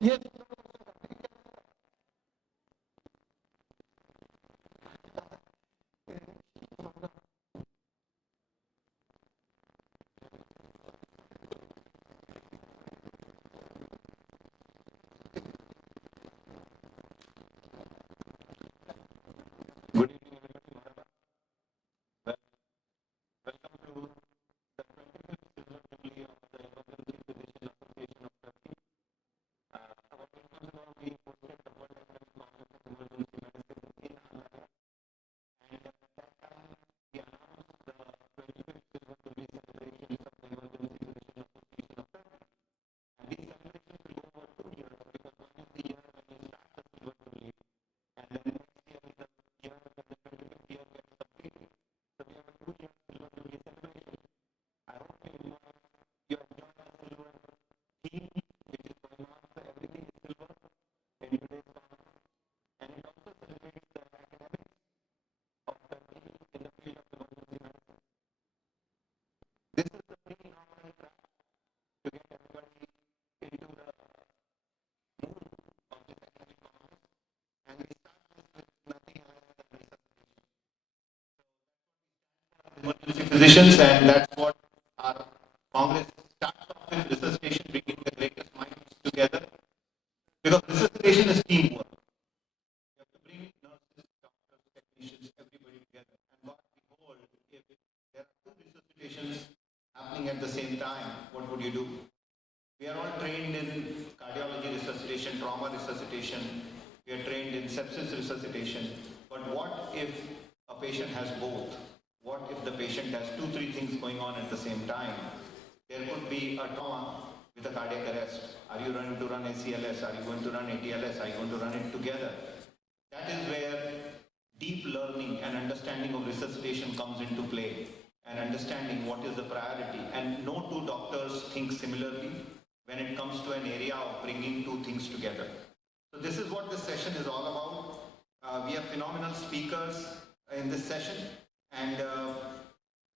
Yes. Good evening, everyone. Well, welcome to the 25th Silver Jubilee of the Emergency Physician Association of Turkey. Our purpose now being hosted the World Economic Congress of Emergency Medicine in Canlı, and at that time we announced the 25th Silver Jubilee celebrations of the Emergency Physician Association of Turkey. And these celebrations will go over 2 years because one is the year when we start the Silver Jubilee, and then next year is the year when the 25th year gets completed. So we have a 2-year Silver Jubilee celebration. I hope you enjoy the silver theme which is going on. So everything is silver in today's conference, and it also celebrates the academics of Turkey in the field of emergency medicine. This is the pre-normal track to get everybody into the mood of this academic conference, and we start this with nothing less than resuscitation. Emergency physicians, and that's what our Congress starts off with: resuscitation, bringing the greatest minds together. Because resuscitation is teamwork. You have to bring nurses, doctors, technicians, everybody together. And what we hold, if there are 2 resuscitations happening at the same time, what would you do? We are all trained in cardiology resuscitation, trauma resuscitation. We are trained in sepsis resuscitation. But what if a patient has both? What if the patient has 2-3 things going on at the same time? There could be a trauma with a cardiac arrest. Are you going to run ACLS? Are you going to run ATLS? Are you going to run it together? That is where deep learning and understanding of resuscitation comes into play, and understanding what is the priority. And no 2 doctors think similarly when it comes to an area of bringing 2 things together. So this is what this session is all about. We have phenomenal speakers in this session, and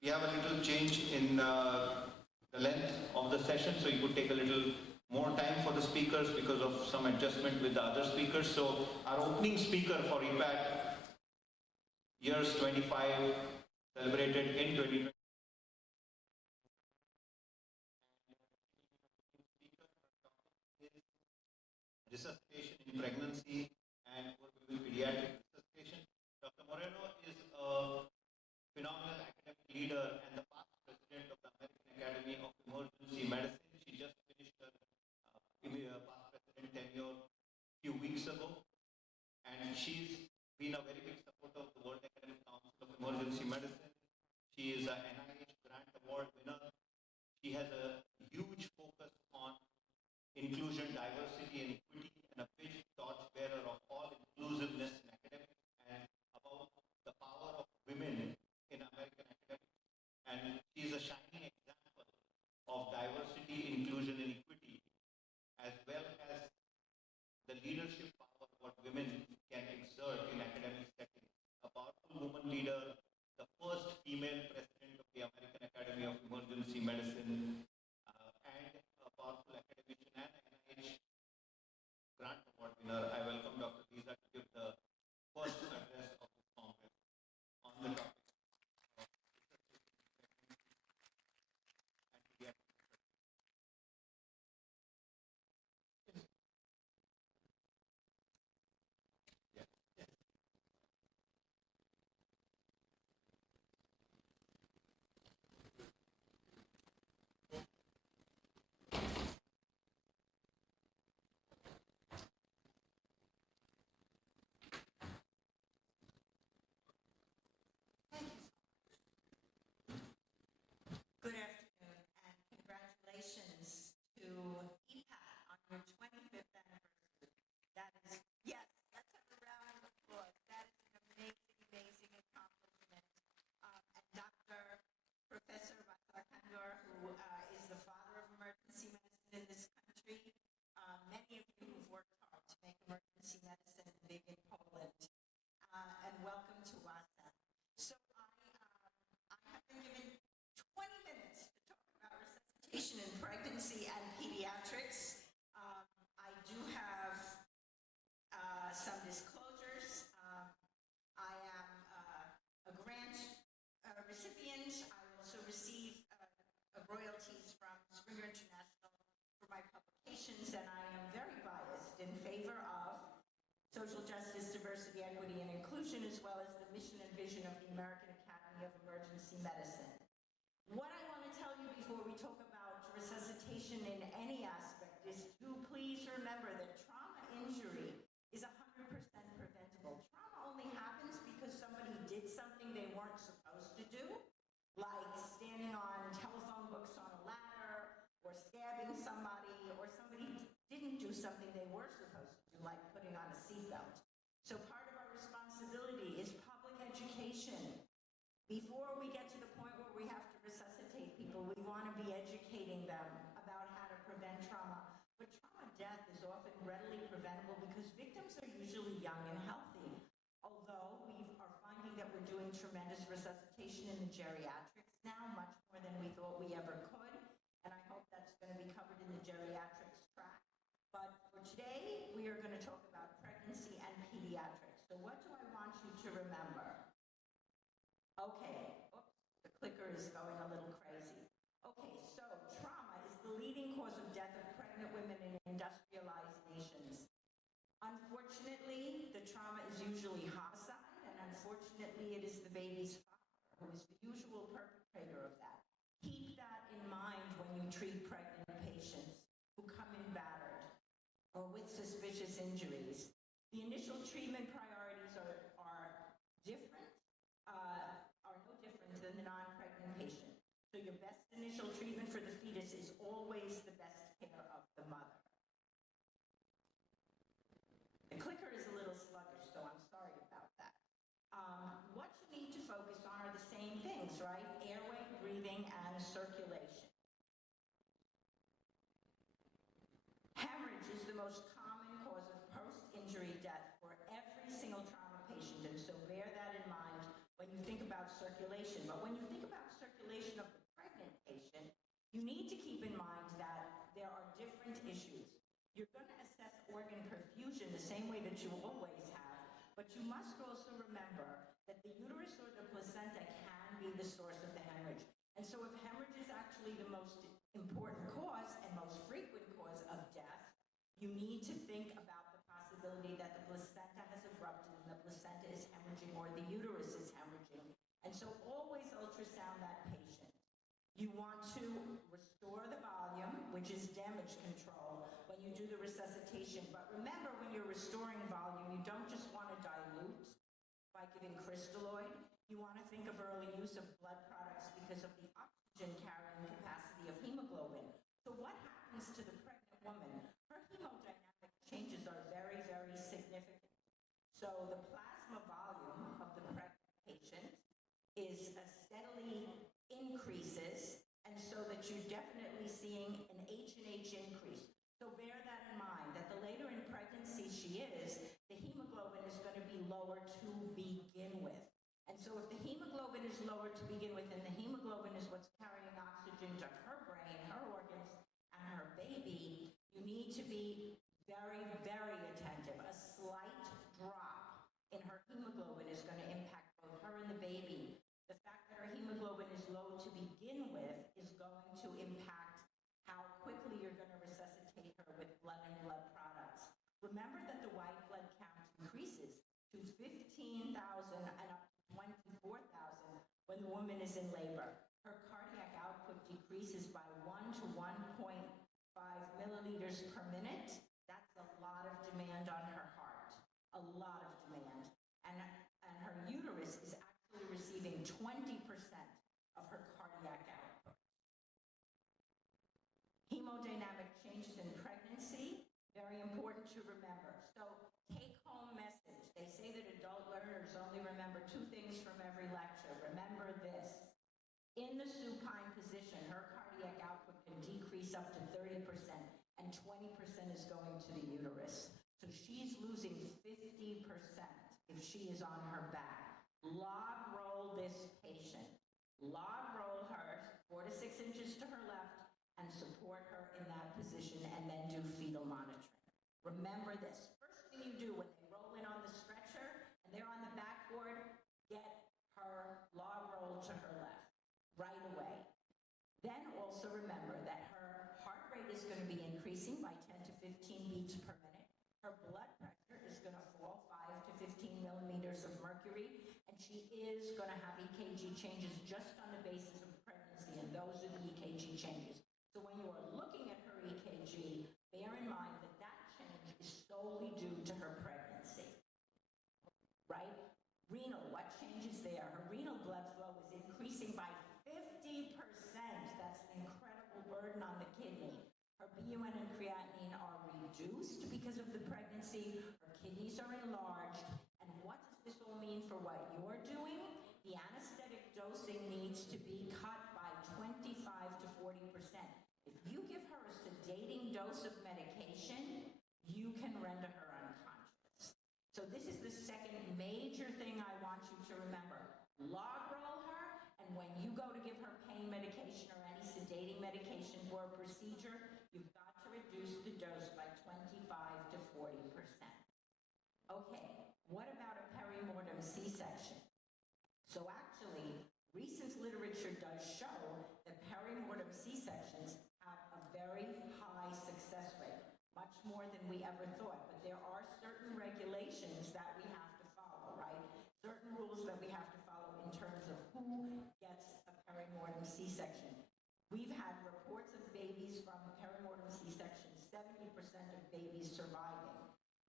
we have a little change in the length of the session, so you could take a little more time for the speakers because of some adjustment with the other speakers. So our opening speaker for EPAT years 25 celebrated in 2020. Resuscitation in pregnancy and pediatric resuscitation. Dr. Moreno is a phenomenal academic leader and the past president of the American Academy of Emergency Medicine. She just finished her past president tenure a few weeks ago, and she's been a very big supporter of the World Academic Council of Emergency Medicine. She is an NIH Grant Award winner. She has a huge focus on inclusion, diversity, and equity, and a big torchbearer of all inclusiveness in academics and about the power of women in American academics. And she is a shining example of diversity, inclusion, and equity, as well as the leadership power what women can exert in academic settings. A powerful woman leader, the first female president of the American Academy of Emergency Medicine, and a powerful academician and NIH Grant Award winner. I welcome Dr. Lisa to give the first address of this conference on the topic of resuscitation and pediatric. some disclosures. I am a grant recipient. I also receive royalties from Springer International for my publications, and I am very biased in favor of social justice, diversity, equity, and inclusion, as well as the mission and vision of the American Academy of Emergency Medicine. What I want to tell you before we talk about resuscitation in any aspect is to please remember that trauma injury is 100% preventable. Trauma only happens because somebody did something they weren't supposed to do, like standing on telephone books on a ladder, or stabbing somebody, or somebody didn't do something they were supposed to do, like putting on a seatbelt. So part of our responsibility is public education. Before we get to the point where we have to resuscitate people, we want to be educating them about how to prevent trauma. But trauma death is often readily preventable because victims are usually young and healthy. Although we are finding that we're doing tremendous resuscitation in the geriatrics now, much more than we thought we ever could. And I hope that's going to be covered in the geriatrics track. But for today, we are going to talk about pregnancy and pediatrics. So what do I want you to remember? Okay, oops, the clicker is going a little crazy. Okay, so trauma is the leading cause of death of pregnant women in industrialized nations. Unfortunately, the trauma is usually homicide, and unfortunately, it is the baby's father who is the usual perpetrator of that. Keep that in mind when you treat pregnant patients who come in battered or with suspicious injuries. The initial treatment priorities are different, are no different than the non-pregnant patient. So your best initial treatment for the fetus is always the best care of the mother. The clicker is a little sluggish, so I'm sorry about that. What you need to focus on are the same things, right? Airway, breathing, and circulation. Hemorrhage is the most common cause of post-injury death for every single trauma patient, and so bear that in mind when you think about circulation. But when you think about circulation of the pregnant patient, you need to keep in mind that there are different issues. You're going to assess organ perfusion the same way that you always have, but you must also remember that the uterus or the placenta can be the source of the hemorrhage. And so if hemorrhage is actually the most important cause and most frequent cause of death, you need to think about the possibility that the placenta has abrupted and the placenta is hemorrhaging or the uterus is hemorrhaging. And so always ultrasound that patient. You want to restore the volume, which is damage control, when you do the resuscitation. But remember, when you're restoring volume, you don't just want to dilute by giving crystalloid. You want to think of early use of blood products because of the oxygen carrying capacity of hemoglobin. So what happens to the pregnant woman? Her hemodynamic changes are very, very significant. So the plasma volume of the pregnant patient is steadily increases, and so that you're definitely seeing an H&H increase. So bear that in mind, that the later in pregnancy she is, the hemoglobin is going to be lower to begin with. And so if the hemoglobin is lower to begin with, and the hemoglobin is what's carrying oxygen to her brain, her organs, and her baby, you need to be very, very attentive. A slight drop in her hemoglobin is going to impact both her and the baby. The fact that her hemoglobin is low to begin with is going to impact how quickly you're going to resuscitate her with blood and blood products. Remember that the white blood count increases to 15,000 and up to 24,000 when the woman is in labor. Her cardiac output decreases by 1 to 1.5 milliliters per minute. That's a lot of demand on her heart, a lot of demand. And her uterus is actually receiving 20% of her cardiac output. Hemodynamic changes in pregnancy, very important to remember. So take-home message. They say that adult learners only remember 2 things from every lecture. Remember this. In the supine position, her cardiac output can decrease up to 30%, and 20% is going to the uterus. So she's losing 50% if she is on her back. Log roll this patient. Log roll her 4 to 6 inches to her left and support her in that position, and then do fetal monitoring. Remember this. First thing you do when they roll increasing by 10 to 15 beats per minute. Her blood pressure is going to fall 5 to 15 millimeters of mercury, and she is going to have EKG changes just on the basis of pregnancy, and those are the EKG changes. So when you are looking at her EKG, bear in mind that that change is solely due to her pregnancy, right? Renal, what changes there? Her renal blood flow is increasing by 50%. That's an incredible burden on the kidney. Her BUN and creatinine are reduced because of the pregnancy. Her kidneys are enlarged. And what does this all mean for what you're doing? The anesthetic dosing needs to be cut by 25 to 40%. If you give her a sedating dose of medication, you can render her unconscious. So this is the second major thing I want you to remember. Log roll her, and when you go to give her pain medication or any sedating medication for a procedure, you've got to reduce the dose by 25 to 40%. Okay, what about a perimortem C-section? So actually, recent literature does show that perimortem C-sections have a very high success rate, much more than we ever thought. But there are certain regulations that we have to follow, right? Certain rules that we have to follow in terms of who gets a perimortem C-section. We've had reports of babies from perimortem C-section, 70% of babies surviving.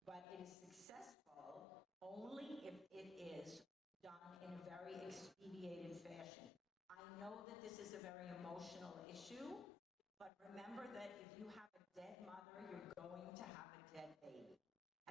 But it is successful only if it is done in a very expedited fashion. I know that this is a very emotional issue, but remember that if you have a dead mother, you're going to have a dead baby.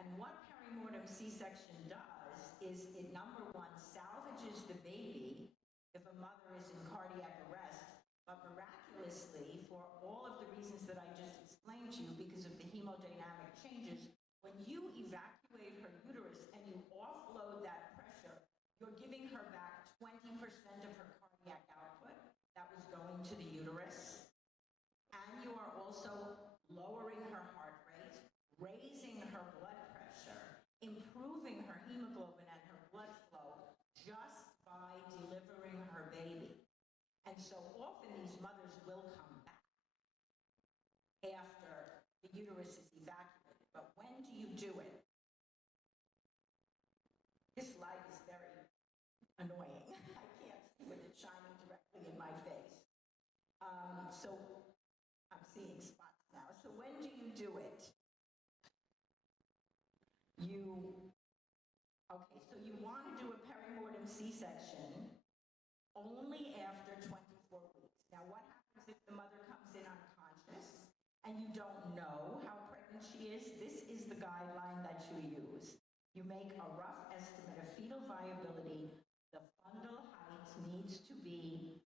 And what perimortem C-section does is it, number one, salvages the baby if a mother is in cardiac arrest, but miraculously, for all of the reasons that I just explained to you, because of the hemodynamic changes, when you evacuate her uterus and you offload that pressure, you're giving her back 20% of her cardiac output that was going to the uterus, and you are also lowering her heart rate, raising her blood pressure, improving her hemoglobin and her blood flow just by delivering her baby. And so often these mothers will come back after the uterus is evacuated. But when do you do it? This light is very annoying. I can't see with it shining directly in my face. So I'm seeing spots now. So when do you do it? Okay, so you want to do a perimortem C-section only after 24 weeks. Now what happens if the mother comes in unconscious and you don't know how pregnant she is? This is the guideline that you use. You make a rough estimate of fetal viability. The fundal height needs to be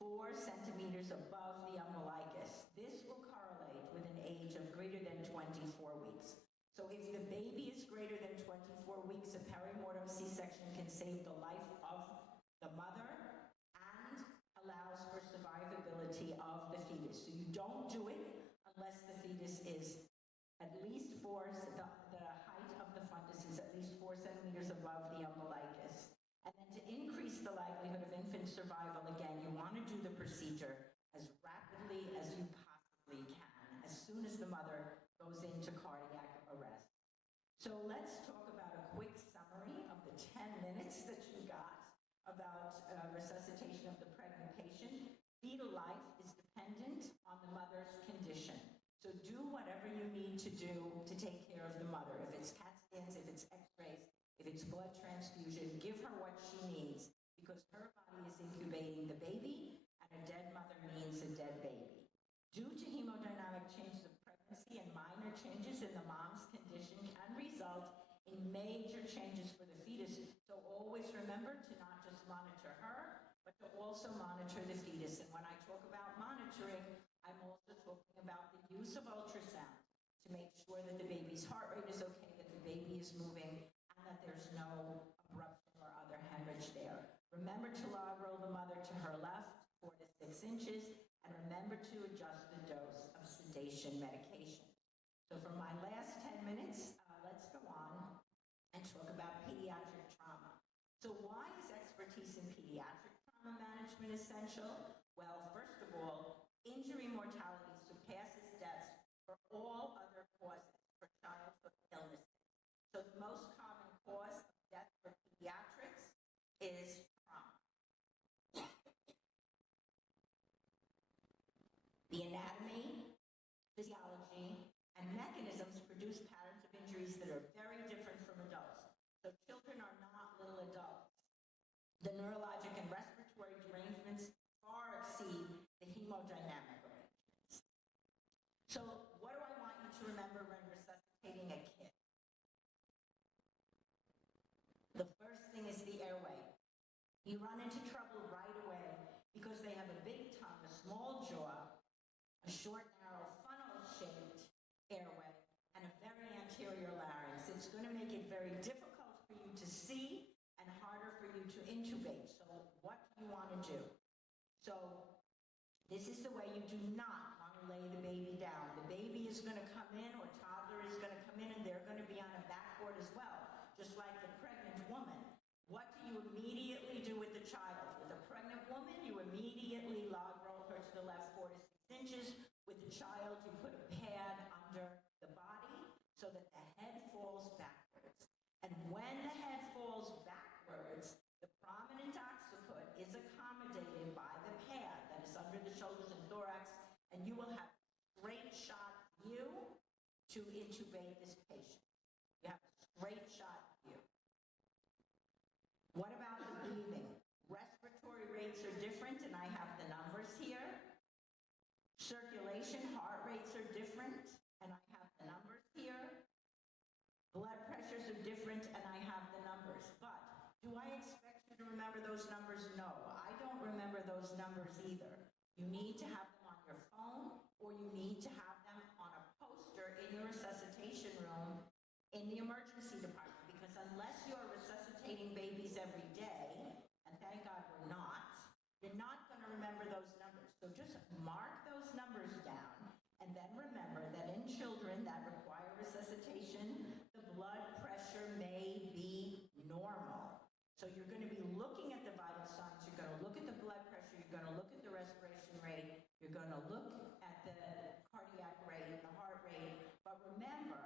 4 centimeters above the umbilicus. This will correlate with an age of greater than 24 weeks. So if the baby is greater than 24 weeks, a perimortem C-section can save the life of the mother and allows for survivability of the fetus. So you don't do it unless the fetus is at least the height of the fundus is at least 4 centimeters above the umbilicus. And then to increase the likelihood of infant survival, again, you want to do the procedure as rapidly as you possibly can, as soon as the mother goes into cardiac arrest. So let's talk about a quick summary of the 10 minutes that you got about resuscitation of the pregnant patient. Fetal life is dependent on the mother's condition. So do whatever you need to do to take care of the mother. If it's CAT scans, if it's x-rays, if it's blood transfusion, give her what she needs, because her body is incubating the baby, and a dead mother means a dead baby. Due to hemodynamic changes of pregnancy and minor changes in the mom's condition can result in major changes for the fetus. So always remember to not just monitor her, but to also monitor the fetus. And when I talk about monitoring, I'm also talking about the use of ultrasound to make sure that the baby's heart rate is okay, that the baby is moving, and that there's no abruption or other hemorrhage there. Remember to log roll the mother to her left, 4 to 6 inches, and remember to adjust the dose of sedation medication. So for my last 10 minutes, let's go on and talk about pediatric trauma. So why is expertise in pediatric trauma management essential? Well, first of all, injury mortality surpasses deaths for all other causes for childhood illnesses. So the most common cause of death for pediatrics is trauma. The anatomy, physiology, and mechanisms produce patterns of injuries that are very different from adults. So children are not little adults. The neurologic and respiratory derangements far exceed the hemodynamic arrangements. So what do I want you to remember when resuscitating a kid? The first thing is the airway. You run into trouble right away because they have a big tongue, a small jaw, a short, narrow, funnel-shaped airway, and a very anterior larynx. It's going to make it very difficult for you to see and harder for you to intubate. So what do you want to do? So this is the way you do not want to lay the baby down. The baby is going to come in, or toddler is going to come in, and they're going to be on a backboard as well, just like the pregnant woman. What do you immediately do with the child? With a pregnant woman, you immediately log roll her to the left 4 to 6 inches. With the child, you put a pad under the body so that the head falls backwards. And when the head falls backwards, the prominent occiput is accommodated by the pad that is under the shoulders and thorax, and you will have a straight shot view to intubate this patient. You have a straight shot view. What about the breathing? Respiratory rates are different, and I have the numbers here. Circulation, heart rates are different, and I have the numbers here. Blood pressures are different, and I have the numbers. But do I expect you to remember those numbers? No, I don't remember those numbers either. You need to have them on your phone, or you need to have them on a poster in your resuscitation room in the emergency department, because unless you're resuscitating babies every day, and thank God we're not, you're not going to remember those numbers. So just mark those numbers down, and then remember that in children that require resuscitation, the blood pressure may be normal. So you're going to be looking at the vital signs, you're going to look at the blood pressure, you're going to look at the respiration rate, you're going to look at the cardiac rate, the heart rate, but remember,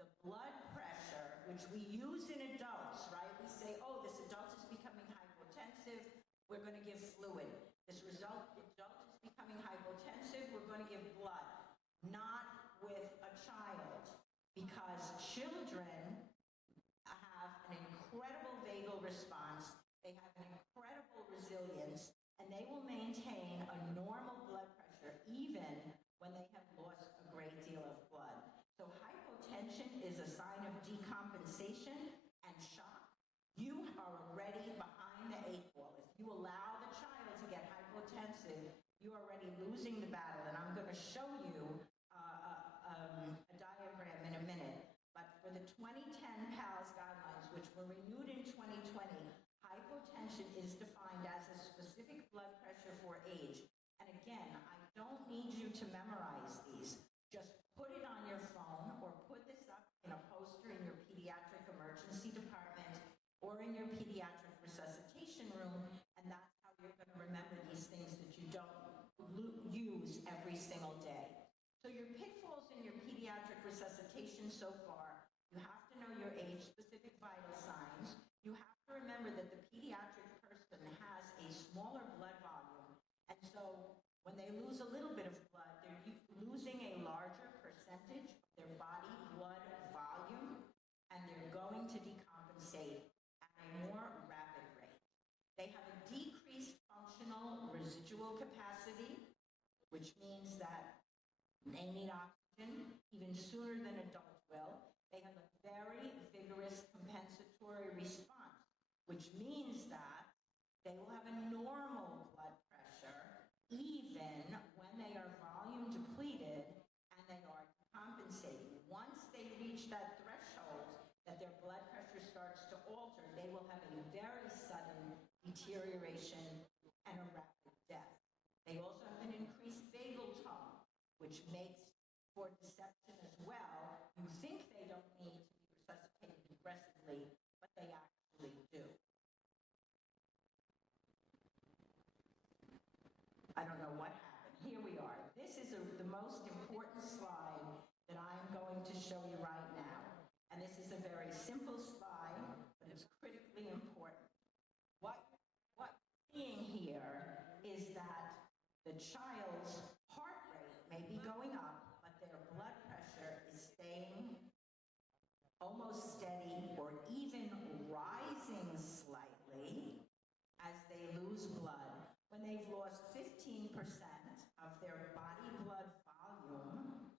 the blood pressure, which we use in adults, right? We say, oh, this adult is becoming hypotensive, we're going to give fluid. This adult is becoming hypotensive, we're going to give blood. Not with a child, because children have an incredible vagal response, they have an incredible resilience, and they will maintain a normal blood pressure even when they have lost a great deal of blood. So hypotension is a sign of decompensation and shock. You are already behind the 8 ball. If you allow the child to get hypotensive, you're already losing the battle. And I'm going to show you a diagram in a minute. But for the 2010 PALS guidelines, which were renewed in 2020, hypotension is defined as a specific blood pressure for age. And again, I don't need you to memorize these. Just put it on your phone, or put this up in a poster in your pediatric emergency department or in your pediatric resuscitation room, and that's how you're going to remember these things that you don't use every single day. So your pitfalls in your pediatric resuscitation so far, you have to know your age-specific vital signs. You have to remember that the pediatric person has a smaller blood volume, and so when they lose a little bit of blood, they're losing a larger percentage of their body blood volume, and they're going to decompensate at a more rapid rate. They have a decreased functional residual capacity, which means that they need oxygen even sooner than adults will. They have a very vigorous compensatory response, which means that they will have a normal blood pressure even when they are volume depleted and they are compensating. Once they reach that threshold that their blood pressure starts to alter, they will have a very sudden deterioration and a rapid death. They also have an increased vagal tone, which makes for deception as well. You think they don't need to be resuscitated aggressively, but they actually do. I don't know what happened. Here we are. This is the most important slide show you right now. And this is a very simple slide, but it's critically important. What you're seeing here is that the child's heart rate may be going up, but their blood pressure is staying almost steady or even rising slightly as they lose blood. When they've lost 15% of their body blood volume,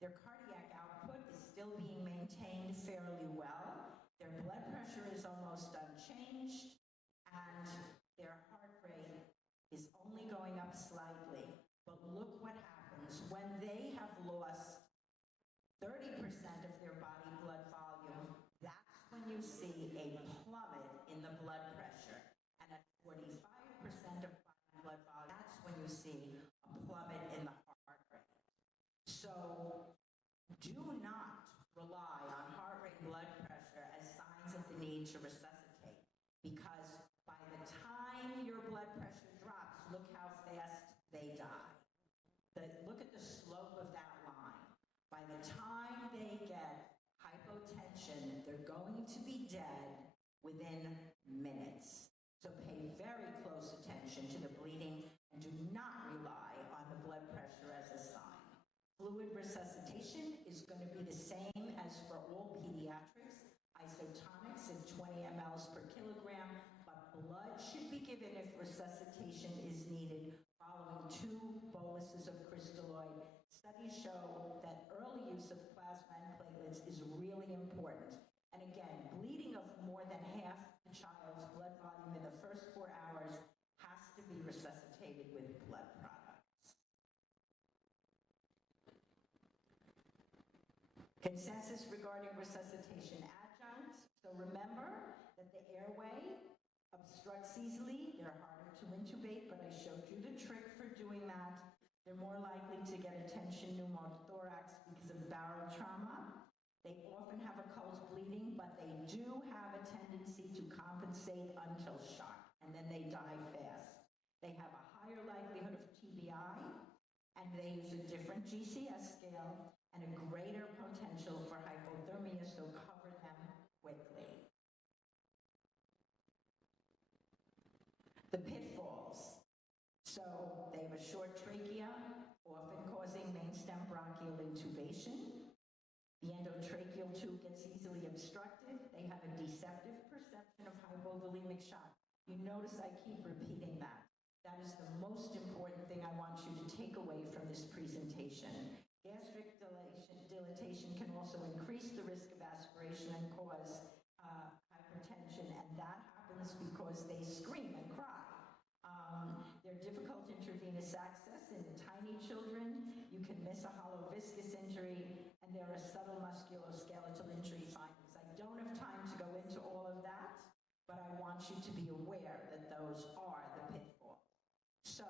their cardiac output is still being maintained fairly well. Their blood pressure is almost unchanged, and their heart rate is only going up slightly. But look what happens when they have lost 30% of their body blood volume. That's when you see a plummet in the blood pressure. And at 45% of body blood volume, that's when you see a plummet in the heart rate. So do not rely on heart rate blood pressure as signs of the need to resuscitate, because by the time your blood pressure drops, look how fast they die. Look at the slope of that line. By the time they get hypotension, they're going to be dead within minutes. So pay very close attention to the bleeding and do not rely on the blood pressure as a sign. Fluid resuscitation is going to be the same as for all pediatrics. Isotonics at 20 mLs per kilogram, but blood should be given if resuscitation is needed following 2 boluses of crystalloid. Studies show that early use of plasma and platelets is really important. And again, bleeding of more than half the child's blood volume in the first 4 hours has to be resuscitated with blood products. Consensus regarding resuscitation adjuncts. So remember that the airway obstructs easily. They're harder to intubate, but I showed you the trick for doing that. They're more likely to get a tension pneumothorax because of barrel trauma. They often have occult bleeding, but they do have a tendency to compensate until shock, and then they die fast. They have a higher likelihood of TBI, and they use a different GCS scale and a greater potential for hypothermia, so cover them quickly. The pitfalls. So they have a short trachea, often causing mainstem bronchial intubation. The endotracheal tube gets easily obstructed. They have a deceptive perception of hypovolemic shock. You notice I keep repeating that. That is the most important thing I want you to take away from this presentation. Gastric dilatation can also increase the risk of aspiration and cause hypertension, and that happens because they scream and cry. They're difficult intravenous access in tiny children. You can miss a hollow viscous injury, and there are subtle musculoskeletal injury findings. I don't have time to go into all of that, but I want you to be aware that those are the pitfalls. So,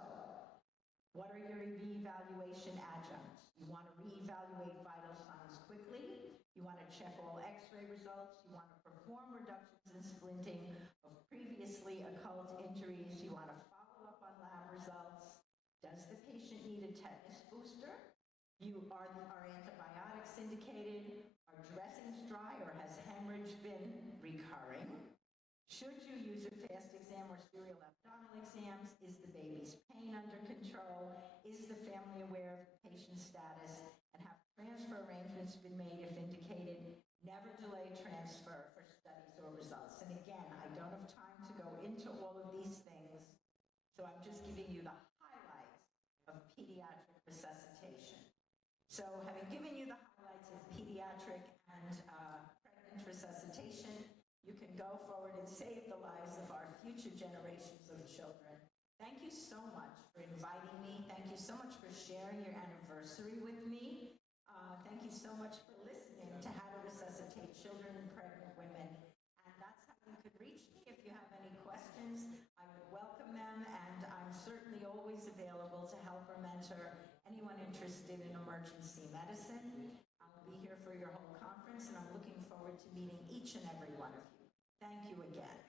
what are your reevaluation adjuncts? You want to reevaluate vital signs quickly. You want to check all x-ray results. You want to perform reductions in splinting of previously occult injuries. You want to follow up on lab results. Does the patient need a tetanus booster? Are antibiotics indicated? Are dressings dry, or has hemorrhage been recurring? Should you use a fast exam or serial abdominal exams? Is the baby's pain under control? Is the family aware of the patient's status? And have transfer arrangements been made if indicated? Never delay transfer for studies or results. And again, I don't have time to go into all of these things, so I'm just giving you the highlights of pediatric resuscitation. So having given you the highlights of pediatric and pregnant resuscitation, you can go forward and save the lives of our future generations of children. Thank you so much for inviting me. Thank you so much for sharing your anniversary with me. Thank you so much for listening to How to Resuscitate Children and Pregnant Women. And that's how you could reach me. If you have any questions, I would welcome them, and I'm certainly always available to help or mentor anyone interested in emergency medicine. I'll be here for your whole conference, and I'm looking forward to meeting each and every one of you. Thank you again.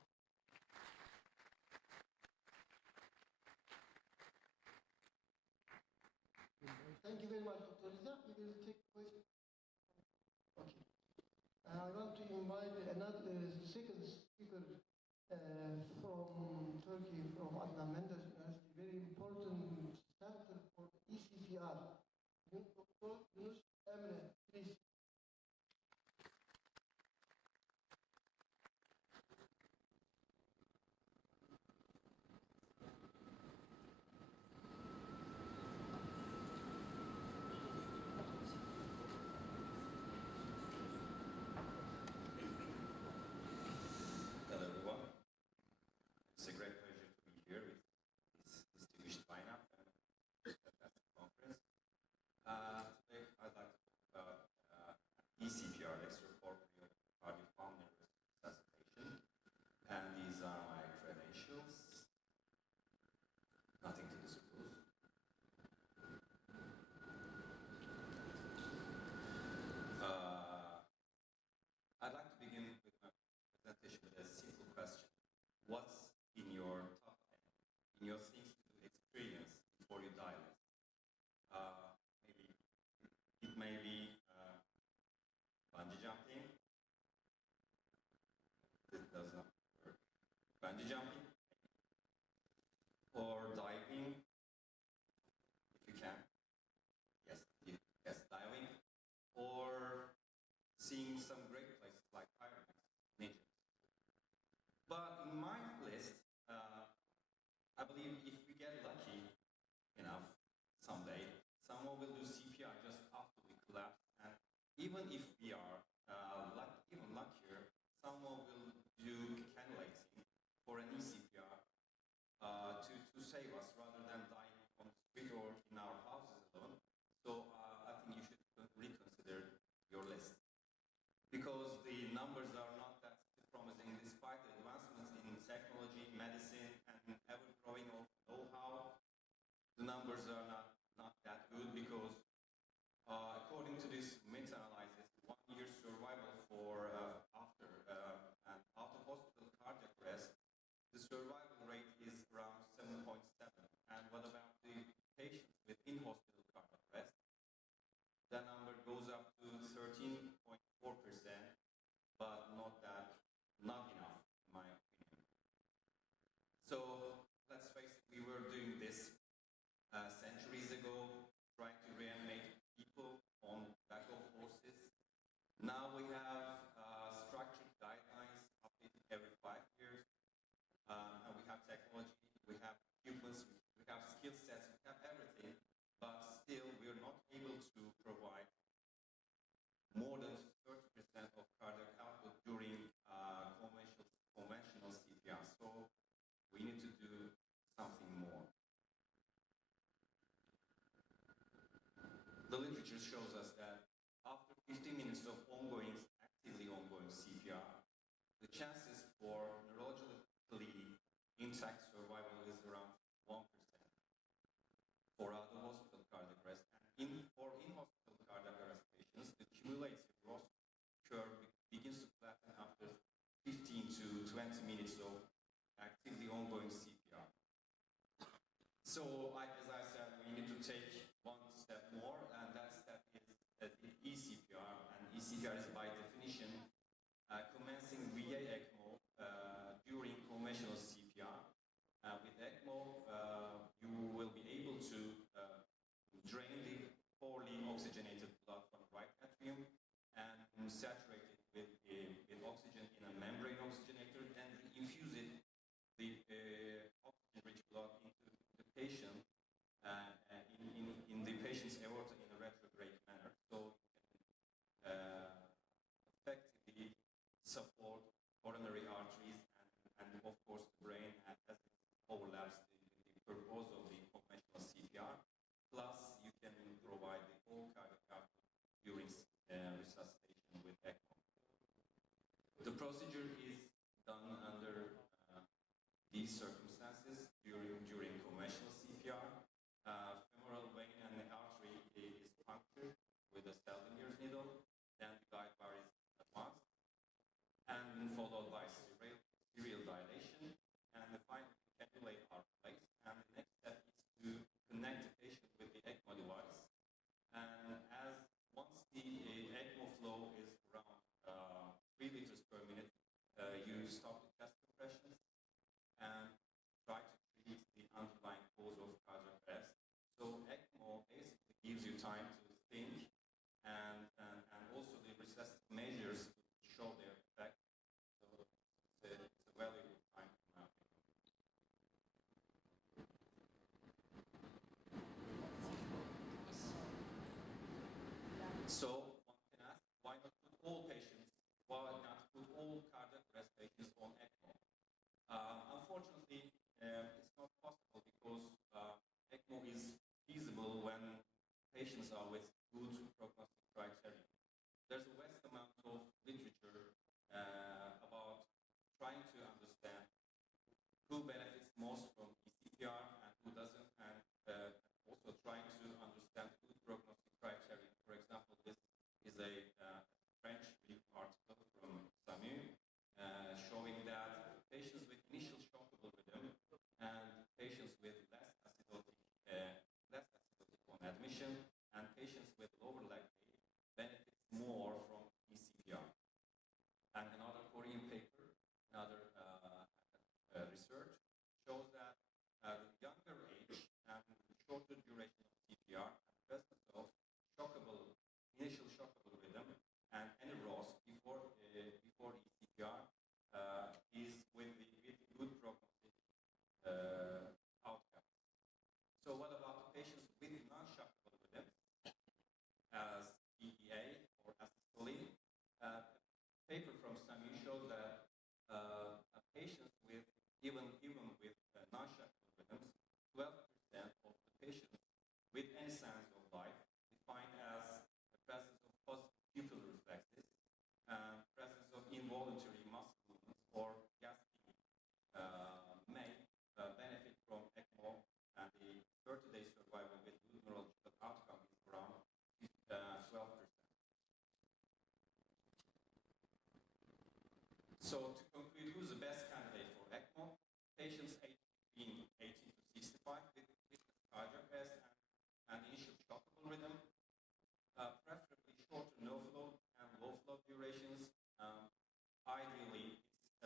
Thank you very much, Dr. Reza. We will take questions. I want to invite another second speaker from Turkey, from Adnan Menderes University, very important center for ECPR. Dr. Yunus Emre, please. Hello, everyone. It's a great pleasure to be here with this distinguished lineup and this fantastic conference. Today, I'd like to talk about ECPR, extracorporeal cardiopulmonary resuscitation, and these are my credentials. Nothing to disclose. I'd like to begin with my presentation with a simple question. What's in your top 10, in your things to experience before you die list? Maybe it may be bungee jumping. This does not work. Bungee jumping, or diving, if you can. Yes, diving, or seeing some great places like pyramids, nature. But in my list, I believe if we get lucky enough someday, someone will do CPR just after we collapse. And even if we are even luckier, someone will do cannulating for an eCPR to save us rather than dying on the street or in our houses alone. So I think you should reconsider your list, because the numbers are not that promising despite the advancements in technology, medicine, and ever-growing know-how. The numbers are not that good because according to this meta-analysis, 1 year survival for after an out-of-hospital cardiac arrest, the survival rate is around 7.7. And what about the patients with in-hospital cardiac arrest? That number goes up to 13.4%, but not enough, in my opinion. So let's face it, we were doing this centuries ago, trying to reanimate people on back of horses. Now we have structured guidelines updated every 5 years, and we have technology, we have equipment, we have skill sets, we have everything, but still we are not able to provide more than 30% of cardiac output during conventional CPR. So we need to do something more. The literature shows us that after 15 minutes of actively ongoing CPR, the chances for neurologically intact survival is around 1% for out-of-hospital cardiac arrest. And for in-hospital cardiac arrest patients, the cumulative loss curve begins to flatten after 15 to 20 minutes of actively ongoing CPR. So, as I said, we need to take one step more, and that step is eCPR. And eCPR is by definition commencing VA ECMO during conventional CPR. With ECMO, you will be able to drain the poorly oxygenated blood from the right atrium and saturate it with oxygen in a membrane oxygenator, then infuse it, the oxygen-rich blood into the patient in the patient's aorta in a retrograde manner. So you can effectively support coronary arteries and of course the brain, as it overlaps the purpose of the conventional CPR. Plus, you can provide the whole cardiac output during resuscitation with ECMO. The procedure is done under these circumstances during conventional CPR. Femoral vein and the artery is punctured with a Selvinger's needle, then the guide wire is advanced, and followed by serial dilation, and finally the cannulae are placed, and the next step is to connect the patient with the ECMO device. And once the ECMO flow is around stop the chest compressions and try to treat the underlying cause of cardiac arrest. So ECMO basically gives you time to think and also the resuscitation measures to show their effect. So it's a valuable time in my opinion. So one can ask, why not put all patients, why not put all cardiac arrest patients on ECMO? Unfortunately, it's not possible because ECMO is feasible when patients are with good prognostic criteria. There's a vast amount of literature about trying to understand who benefits most from ECPR and who doesn't, and also trying to understand good prognostic criteria. For example, this is a French review article from SAMU showing that patients with initial shockable rhythm and patients with less acidotic on admission and patients with lower lag rate benefit more from ECPR. And another Korean paper, another research shows that the younger age and the shorter duration of CPR and presence of initial shockable rhythm and any ROS before ECPR is with good prognostic outcome. So what about the patients with non-shockable rhythms, as EEA or acetylcholine? A paper from SAMU shows that patients with even with non-shockable rhythms, 12% of the patients with any signs of life, defined as the presence of positive pupil reflexes, presence of involuntary muscle movements or gasping, may benefit from ECMO, and the 30-day survival with good neurological outcome is around 12%. So to conclude, who's the best candidate for ECMO? Patients aged between 18 to 65 with cardiac arrest and initial shockable rhythm, preferably shorter no flow and low flow durations. Ideally, it's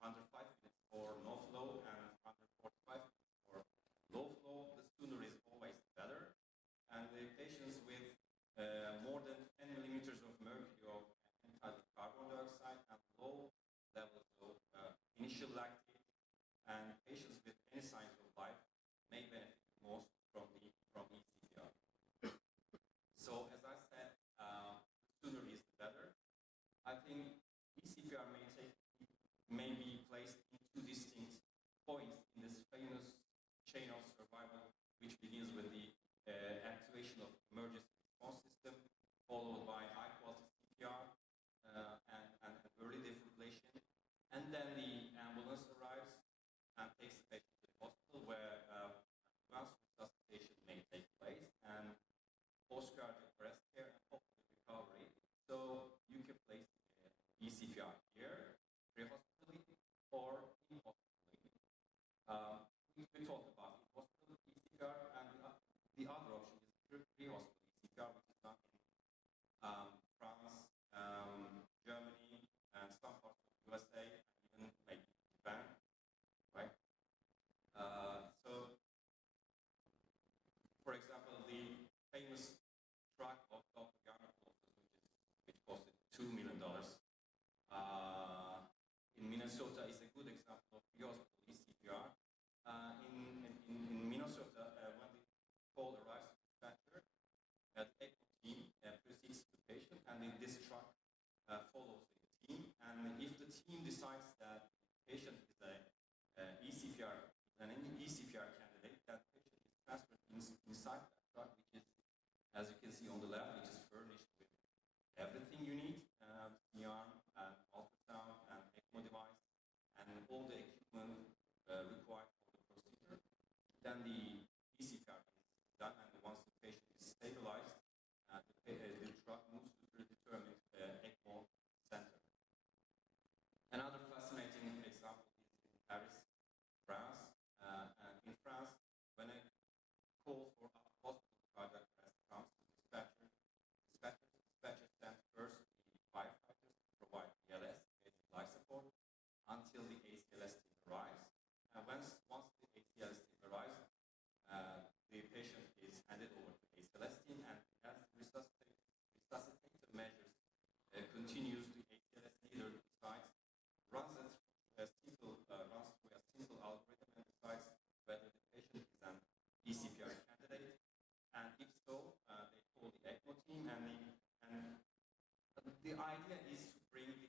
under 5 minutes for no flow and under 45 minutes for low flow. The sooner is always better. And the patients with more than 10 millimeters of mercury of entitled carbon dioxide and low levels of initial lactate, and patients with any signs of life may benefit most from ECPR. So as I said, the sooner is the better. I think ECPR may be placed in two distinct points in this famous chain of survival, which begins with the activation of emergency response system, followed by high quality CPR and early defibrillation, and then the ambulance arrives and takes the patient to the hospital where advanced resuscitation may take place and post-cardiac arrest care and hopefully recovery. So you can place ECPR here, pre-hospitally or in-hospitally. We talked about in-hospital ECPR, and the other option is pre-hospital ECPR, which is done in France, Germany, and some parts of USA, and even maybe Japan, right? So, for example, the famous truck of Dr. Garner, which costed $2 million, in Minnesota is a good example of pre-hospital ECPR. In Minnesota, when the call arrives to the dispatcher, the ECMO team proceeds to the patient, and this truck follows the team. And if the team decides that the patient is an ECPR candidate, that patient is transferred inside that truck, which is, as you can see on the left, which is furnished with everything you need, CRM and ultrasound and ECMO device and all the equipment required for the procedure. Then the ECPR is done, and once the patient is stabilized, the truck moves to the determined ECMO center. Another fascinating example is in Paris, France. And in France, when a call for a hospital cardiac arrest comes to dispatcher sends first the firefighters to provide BLS, basic life support, idea is to bring the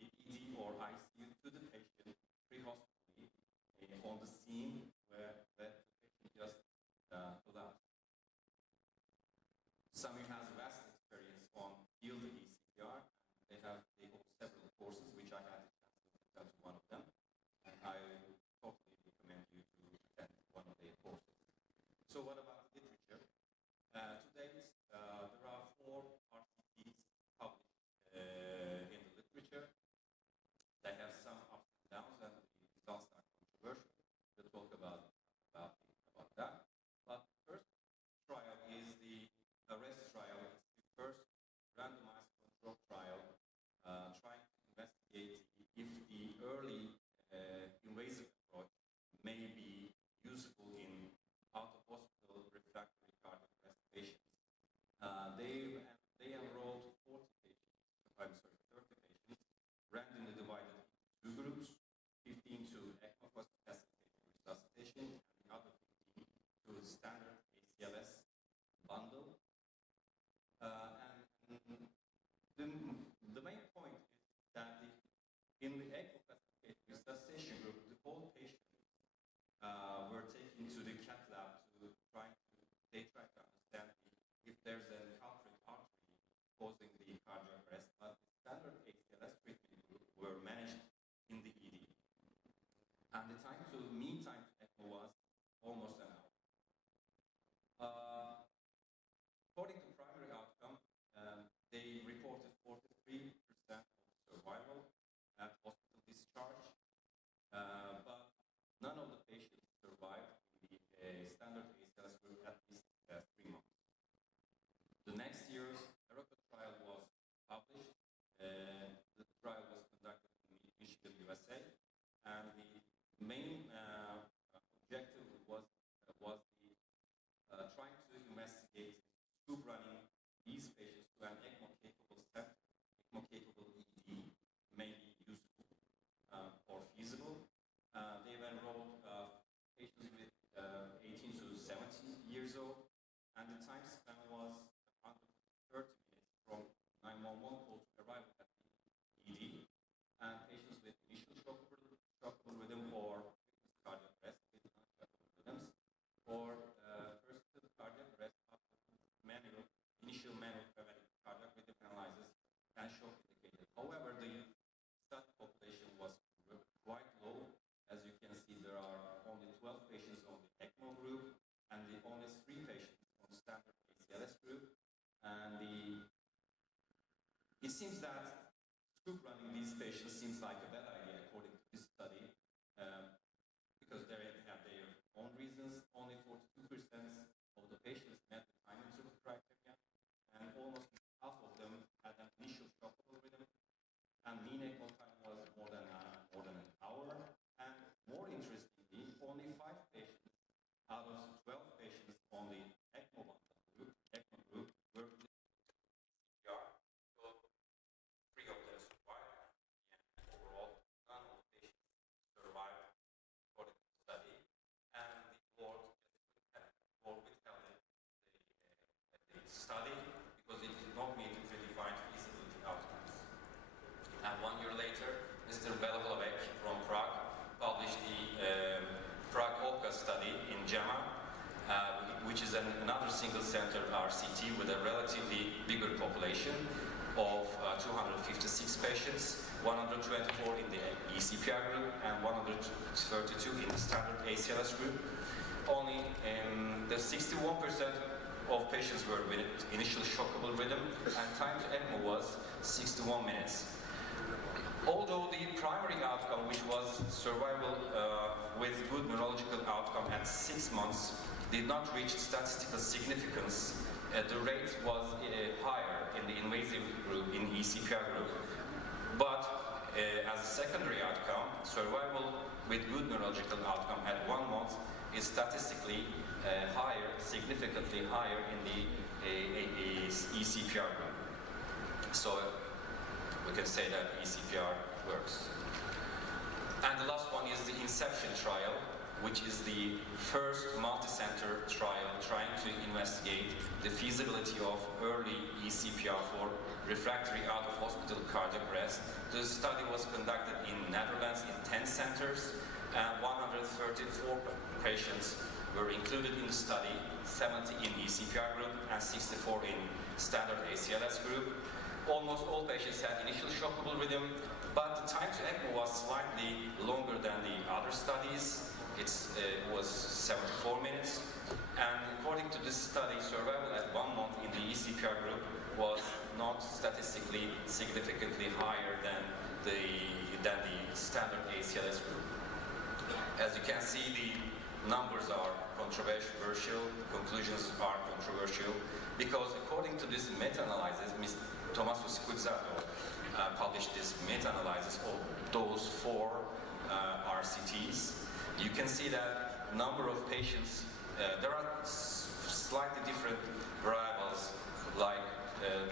ED or ICU to the patient pre-hospitally on the scene where the patient just collapsed. Sami has vast experience on field ECPR. They hold several courses, which I had the chance to attend to one of them, and I would totally recommend you to attend one of their courses. So what about the literature? To date, there are 4 RCTs published in the literature. They have some ups and downs, and the results are controversial. We'll talk about that. But the first trial is the ARREST trial. It's the first randomized control trial trying to investigate if the early invasive approach may be useful in out-of-hospital refractory cardiac arrest patients. They enrolled 30 patients, randomly divided into 2 groups, 15 to ECMO facilitated resuscitation, and the other 15 to standard ACLS bundle. And the main point is that in the ECMO facilitated resuscitation group, the whole patients were taken to the cath lab to try to understand if there's a culprit artery causing the cardiac arrest. But the standard ACLS treatment group were managed in the ED. And the mean time to ECMO was almost an hour. According to primary outcome, they reported 43% of survival at hospital discharge, but none of the patients survived in the standard ACLS group at least 3 months. The next year, ARROCA trial was published. The trial was conducted in Michigan, USA, and the main objective was trying to investigate scoop running these patients to an ECMO-capable center, ECMO-capable ED may be useful or feasible. They've enrolled patients with 18 to 70 years old, and the time span was under 30 minutes from 911 call to arrival at the ED, and patients with initial shockable rhythm or cardiac arrest with non-shockable rhythms, or first cardiac arrest after initial manual preventive cardiac rhythm analysis and shock indicated. However, the study population was quite low. As you can see, there are only 12 patients on the ECMO group and only 3 patients on the standard ACLS group. And it seems that scoop running these patients seems like a bad idea according to this study, because they have their own reasons. Only 42% of the patients met the time interval criteria, and almost half of them had an initial shockable rhythm, and mean ECMO time was more than an hour. And more interestingly, only 5 patients out of 12 patients on the ECMO group were CPR. So 3 of them survived, and overall, none of the patients survived according to the study. And the board withheld the study because it did not meet the predefined feasibility outcomes. And 1 year later, Mr. Belohlavek from Prague published the Prague OCA study in JAMA, which is another single-center RCT with a relatively bigger population of 256 patients, 124 in the ECPR group and 132 in the standard ACLS group. Only the 61% of patients were with initial shockable rhythm, and time to ECMO was 61 minutes. Although the primary outcome, which was survival with good neurological outcome at 6 months, did not reach statistical significance, the rate was higher in the invasive group, in ECPR group. But as a secondary outcome, survival with good neurological outcome at 1 month is statistically higher, significantly higher in the ECPR group. So we can say that ECPR works. And the last one is the INCEPTION trial, which is the first multi-center trial trying to investigate the feasibility of early eCPR for refractory out-of-hospital cardiac arrest. The study was conducted in Netherlands in 10 centers, and 134 patients were included in the study, 70 in eCPR group and 64 in standard ACLS group. Almost all patients had initial shockable rhythm, but the time to ECMO was slightly longer than the other studies. It was 74 minutes, and according to this study, survival at 1 month in the eCPR group was not statistically significantly higher than the standard ACLS group. As you can see, the numbers are controversial, conclusions are controversial, because according to this meta-analysis, Ms. Tommaso Scuzzato published this meta-analysis of those 4 RCTs. You can see that number of patients, there are slightly different variables like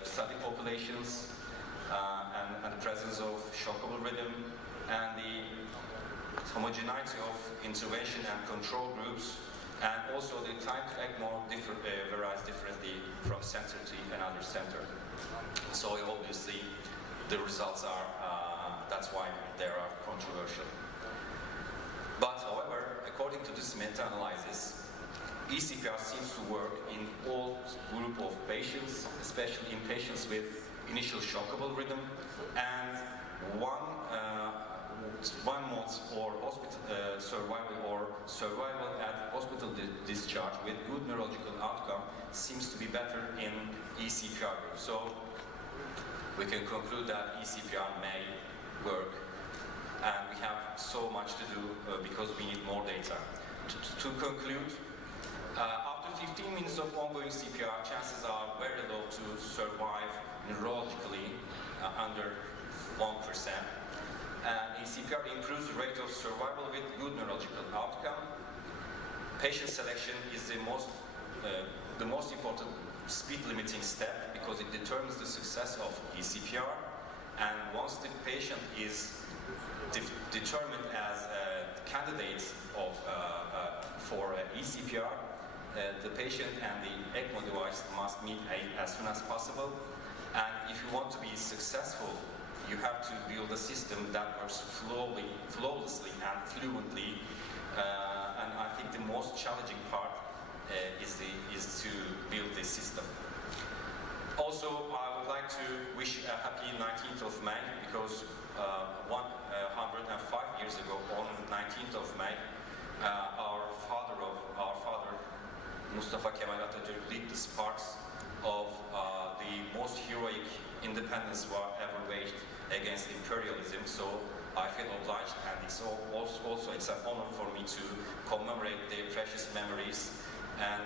study populations and the presence of shockable rhythm and the homogeneity of intervention and control groups, and also the time to ECMO varies differently from center to another center. So obviously the results are, that's why they are controversial. But however, according to this meta-analysis, eCPR seems to work in all group of patients, especially in patients with initial shockable rhythm and 1 month or hospital survival at hospital discharge with good neurological outcome seems to be better in eCPR group. So we can conclude that eCPR may work, and we have so much to do because we need more data. To conclude, after 15 minutes of ongoing CPR, chances are very low to survive neurologically under 1%. And CPR improves the rate of survival with good neurological outcome. Patient selection is the most important speed-limiting step because it determines the success of eCPR. And once the patient is determined as a candidate for eCPR, the patient and the ECMO device must meet as soon as possible. And if you want to be successful, you have to build a system that works flawlessly and fluently. And I think the most challenging part is to build this system. Also, I would like to wish a happy 19th of May because 105 years ago, on the 19th of May, our father, Mustafa Kemal Atatürk, led the sparks of the most heroic independence war ever waged against imperialism. So I feel obliged, and it's also it's an honor for me to commemorate their precious memories. And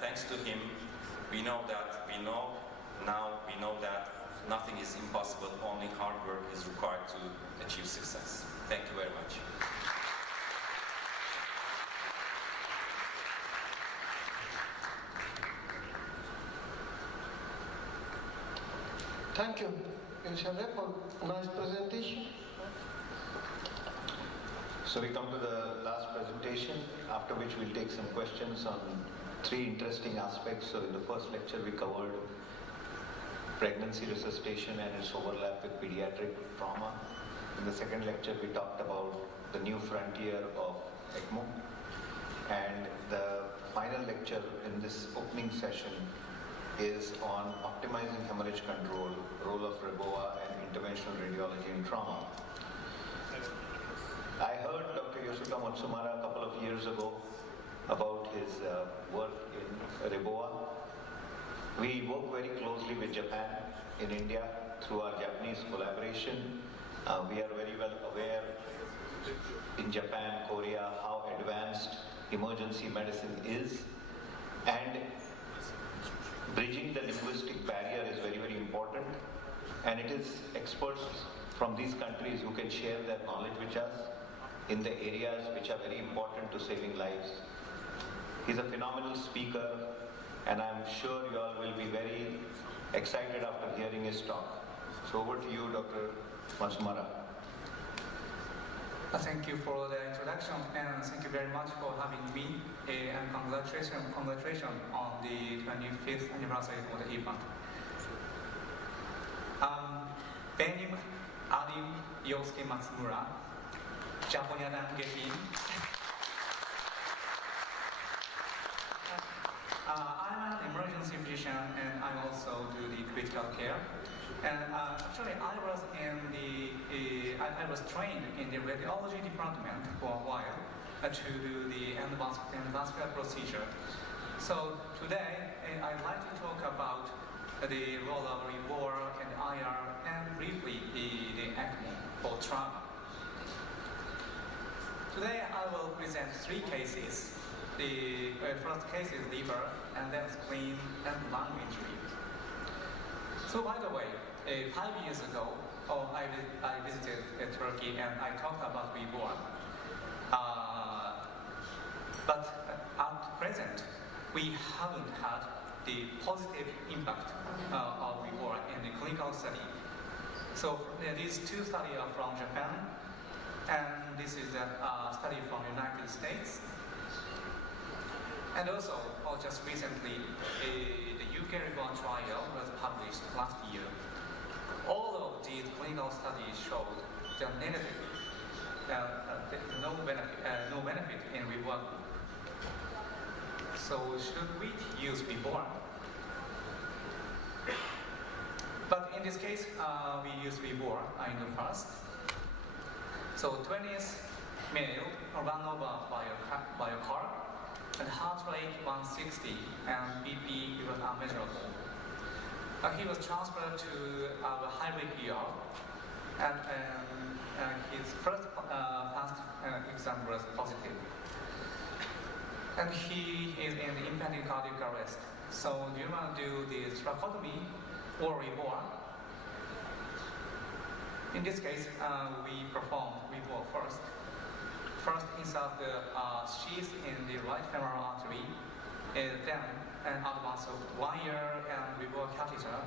thanks to him, we know that nothing is impossible. Only hard work is required to achieve success. Thank you very much. Thank you, Ilshad, for a nice presentation. So we come to the last presentation, after which we'll take some questions on 3 interesting aspects. So in the first lecture we covered pregnancy resuscitation and its overlap with pediatric trauma. In the second lecture we talked about the new frontier of ECMO. And the final lecture in this opening session is on optimizing hemorrhage control, role of REBOA and interventional radiology in trauma. I heard Dr. Yosuka Matsumara a couple of years ago about his work in REBOA. We work very closely with Japan in India through our Japanese collaboration. We are very well aware in Japan, Korea, how advanced emergency medicine is, and bridging the linguistic barrier is very, very important, and it is experts from these countries who can share their knowledge with us in the areas which are very important to saving lives. He's a phenomenal speaker, and I'm sure you all will be very excited after hearing his talk. So over to you, Dr. Matsumara. Thank you for the introduction, and thank you very much for having me, and congratulations on the 25th anniversary of the event. Benim adim Yosuke Matsumura, Japonia dan Gekin. I'm an emergency physician, and I also do the critical care. And actually, I was trained in the radiology department for a while to do the endovascular procedure. So today, I'd like to talk about the role of REBOR and IR, and briefly the ECMO for trauma. Today, I will present 3 cases. The first case is liver, and then spleen and lung injury. So by the way, 5 years ago, I visited Turkey and I talked about REBOR. But at present, we haven't had the positive impact of REBOR in the clinical study. So these 2 studies are from Japan, and this is a study from the United States. And also, just recently, the UK REBOR trial was published last year. All of these clinical studies showed the negative, no benefit in REBOR. So should we use REBOR? But in this case, we use REBOR in the first. So 20th male ran over by a car, and heart rate 160, and BP was unmeasurable. He was transferred to our high-risk ER, and his first fast exam was positive. And he is in impending cardiac arrest. So do you want to do the thoracotomy or REBOR? In this case, we performed REBOR first. First, insert the sheath in the right femoral artery, then advance a wire and REBOR catheter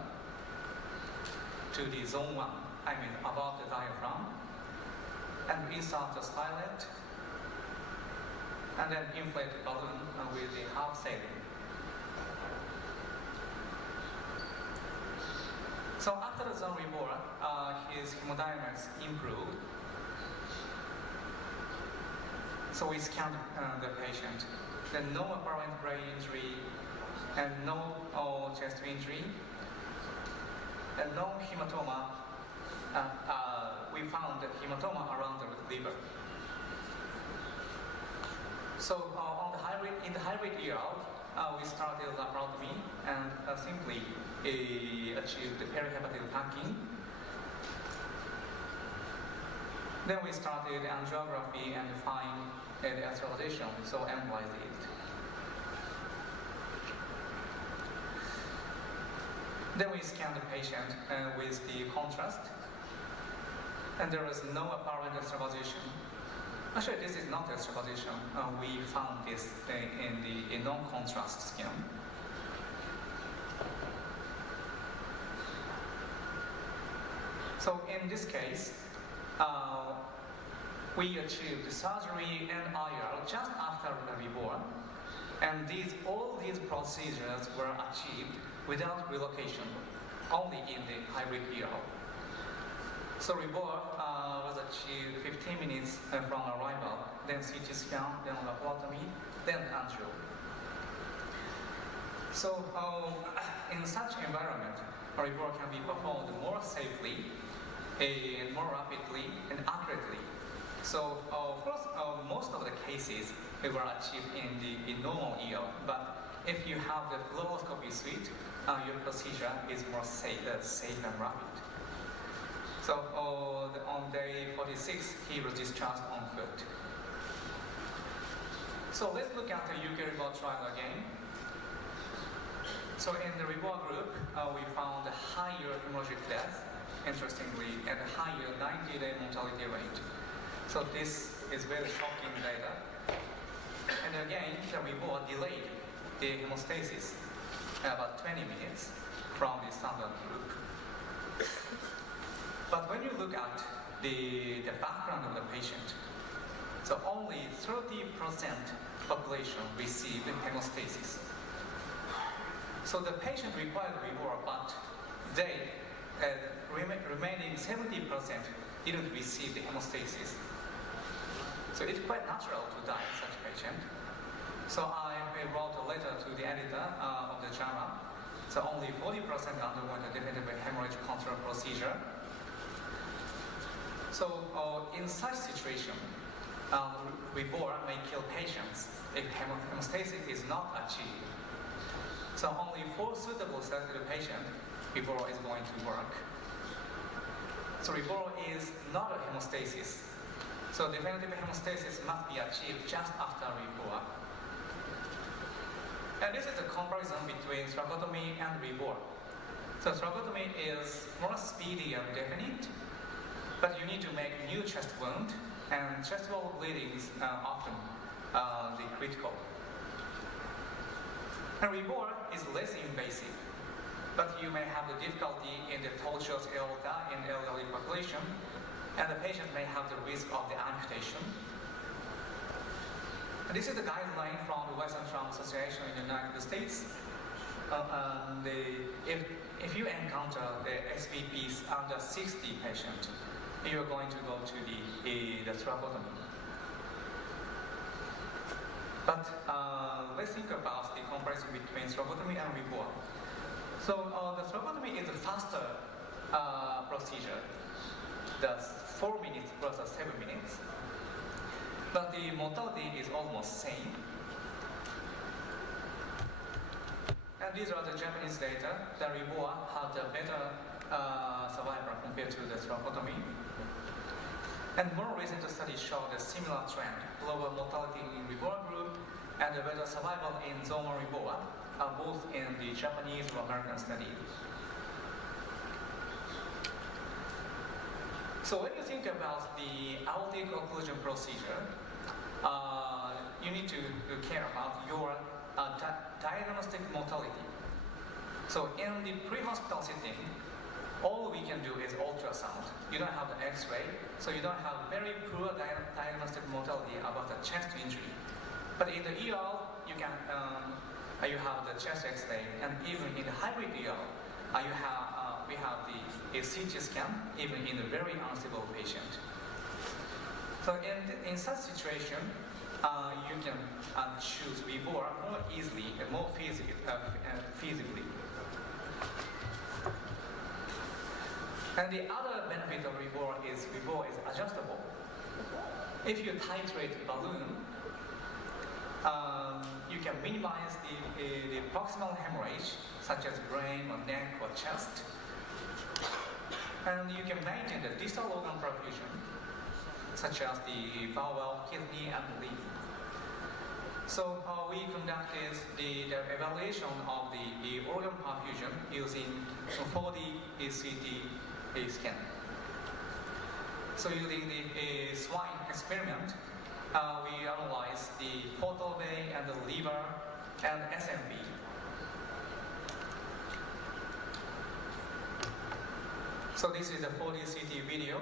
to the zone 1, above the diaphragm, and insert the stylet, and then inflate the balloon with the half saline. So after the zone REBOR, his hemodynamics improved. So we scanned the patient. Then no apparent brain injury, and no chest injury, and no hematoma. We found hematoma around the liver. So in the hybrid ER, we started laparotomy and simply achieved the perihepatic packing. Then we started angiography and defined the aspiration, so analyzed it. Then we scanned the patient with the contrast, and there was no apparent extravasation. Actually, this is not extravasation. We found this in the non-contrast scan. So in this case, we achieved surgery and IR just after the REBOR, and all these procedures were achieved without relocation, only in the hybrid ER. So REBOR was achieved 15 minutes from arrival, then CT scan, then laparotomy, then angio. So in such environment, REBOR can be performed more safely, more rapidly, and accurately. So of course, most of the cases were achieved in the normal ER, but if you have the fluoroscopy suite, your procedure is more safe and rapid. So on day 46, he was discharged on foot. So let's look at the UK REBOR trial again. So in the REBOR group, we found a higher hemorrhagic death, interestingly, and a higher 90-day mortality rate. So this is very shocking data. And again, the REBOR delayed the hemostasis about 20 minutes from the standard group. But when you look at the background of the patient, only 30% population received hemostasis. So the patient required reward, but they, remaining 70% didn't receive the hemostasis. So it's quite natural to die in such patient. So I wrote a letter to the editor of the journal. So only 40% underwent a definitive hemorrhage control procedure. So in such situation, reward may kill patients if hemostasis is not achieved. So only for suitable selected patient, reward is going to work. So reward is not a hemostasis. So definitive hemostasis must be achieved just after reward. And this is a comparison between tracheotomy and reward. So tracheotomy is more speedy and definite, but you need to make new chest wound, and chest wall bleeding is often the critical. And reward is less invasive, but you may have the difficulty in the tortuous aorta in elderly population, and the patient may have the risk of the amputation. And this is the guideline from the Western Trauma Association in the United States. If you encounter the SVPs under 60 patient, you are going to go to the tracheotomy. But let's think about the comparison between tracheotomy and reward. So the tracheotomy is a faster procedure. That's 4 minutes versus 7 minutes. But the mortality is almost same. And these are the Japanese data. The reward had a better survival compared to the tracheotomy. And more recent studies show the similar trend, lower mortality in reward group and a better survival in zonal reward, both in the Japanese or American study. So when you think about the aortic occlusion procedure, you need to care about your diagnostic mortality. So in the pre-hospital setting, all we can do is ultrasound. You don't have the X-ray, so you don't have very poor diagnostic mortality about the chest injury. But in the ER, you can you have the chest X-ray, and even in the hybrid ER, we have the CT scan, even in a very unstable patient. So in such situation, you can choose reward more easily and more feasibly. And the other benefit of reward is adjustable. If you titrate balloon, you can minimize the proximal hemorrhage, such as brain or neck or chest. And you can maintain the distal organ perfusion, such as the bowel, kidney, and liver. So we conducted the evaluation of the organ perfusion using 4D CT scan. So using the swine experiment, we analyzed the portal vein and the liver and SMV. So this is the 4D CT video.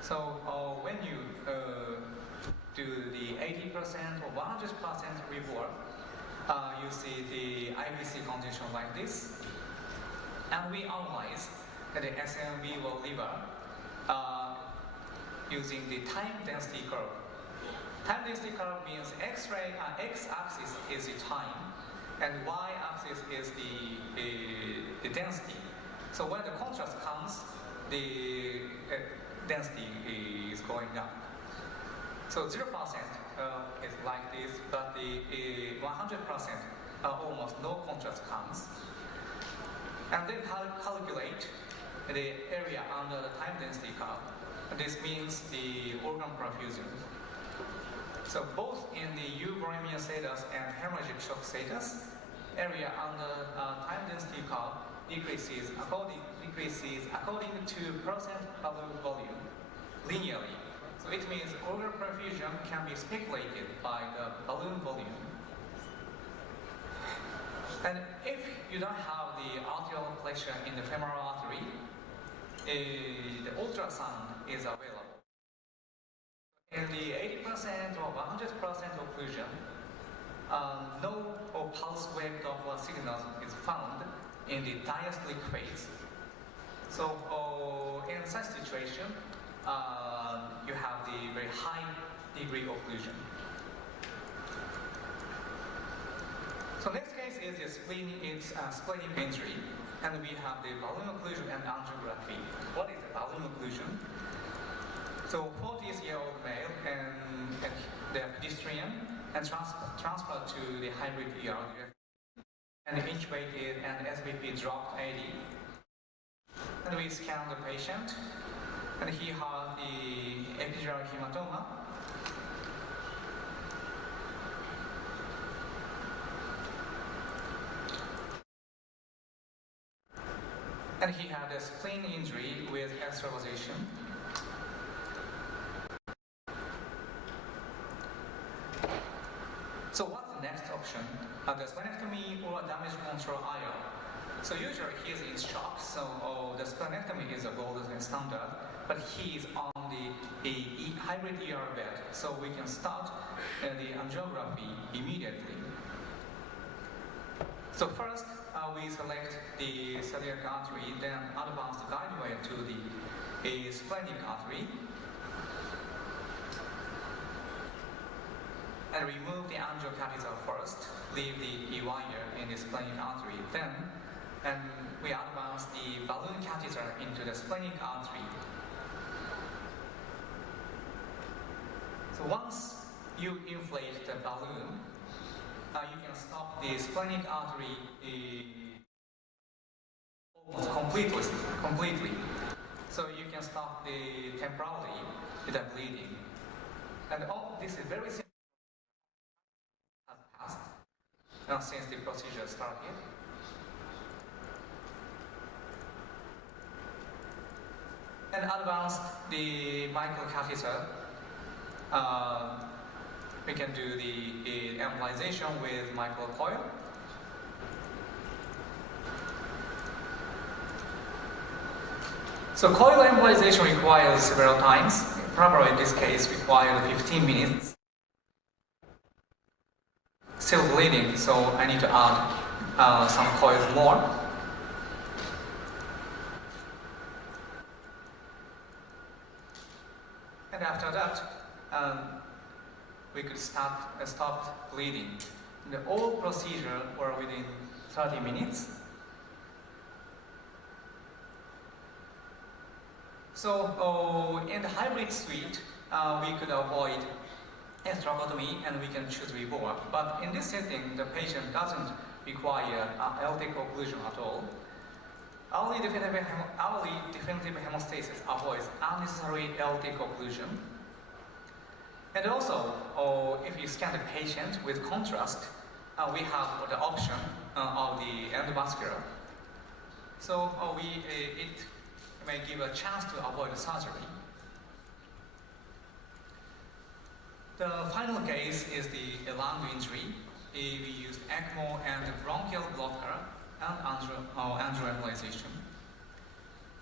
So when you do the 80% or 100% reward, you see the IVC condition like this. And we analyze the SMV or liver using the time density curve. Time density curve means X-ray, X-axis is the time, and Y-axis is the density. So when the contrast comes, the density is going up. So 0% is like this, but the 100% almost no contrast comes. And then calculate the area under the time density curve. This means the organ perfusion. So both in the euvolemia status and hemorrhagic shock status, area under time density curve decreases according to percent balloon volume linearly. So it means organ perfusion can be speculated by the balloon volume. And if you don't have the arterial pressure in the femoral artery, the ultrasound is available. In the 80% or 100% occlusion, no pulse wave Doppler signal is found in the diastolic phase. So in such situation, you have the very high degree occlusion. So next case is the splenic injury, and we have the balloon occlusion and angiography. What is the balloon occlusion? So 40-year-old male and they are pedestrian and transferred to the hybrid ER and intubated and SBP dropped 80. And we scan the patient, and he had the epidural hematoma. And he had a spleen injury with extravasation. So what's the next option? The splenectomy or damage control IR. So usually he is in shock, so the splenectomy is a gold standard, but he is on the hybrid ER bed, so we can start the angiography immediately. So first, we select the celiac artery, then advance the guide wire to the splenic artery, and remove the angiocatheter first, leave the wire in the splenic artery, then and we advance the balloon catheter into the splenic artery. So once you inflate the balloon, you can stop the splenic artery almost completely. So you can stop the temporarily the bleeding. And all this is very simple has passed since the procedure started. And advance the microcatheter. We can do the embolization with microcoil. So coil embolization requires several times. Probably in this case required 15 minutes. Still bleeding, so I need to add some coils more. And after that, we could stop bleeding. The whole procedure were within 30 minutes. So in the hybrid suite, we could avoid tracheotomy and we can choose rebore. But in this setting, the patient doesn't require aortic occlusion at all. Early definitive hemostasis avoids unnecessary aortic occlusion. And also, if you scan the patient with contrast, we have the option of the endovascular. So it may give a chance to avoid surgery. The final case is the lung injury. We used ECMO and bronchial blocker and angioembolization.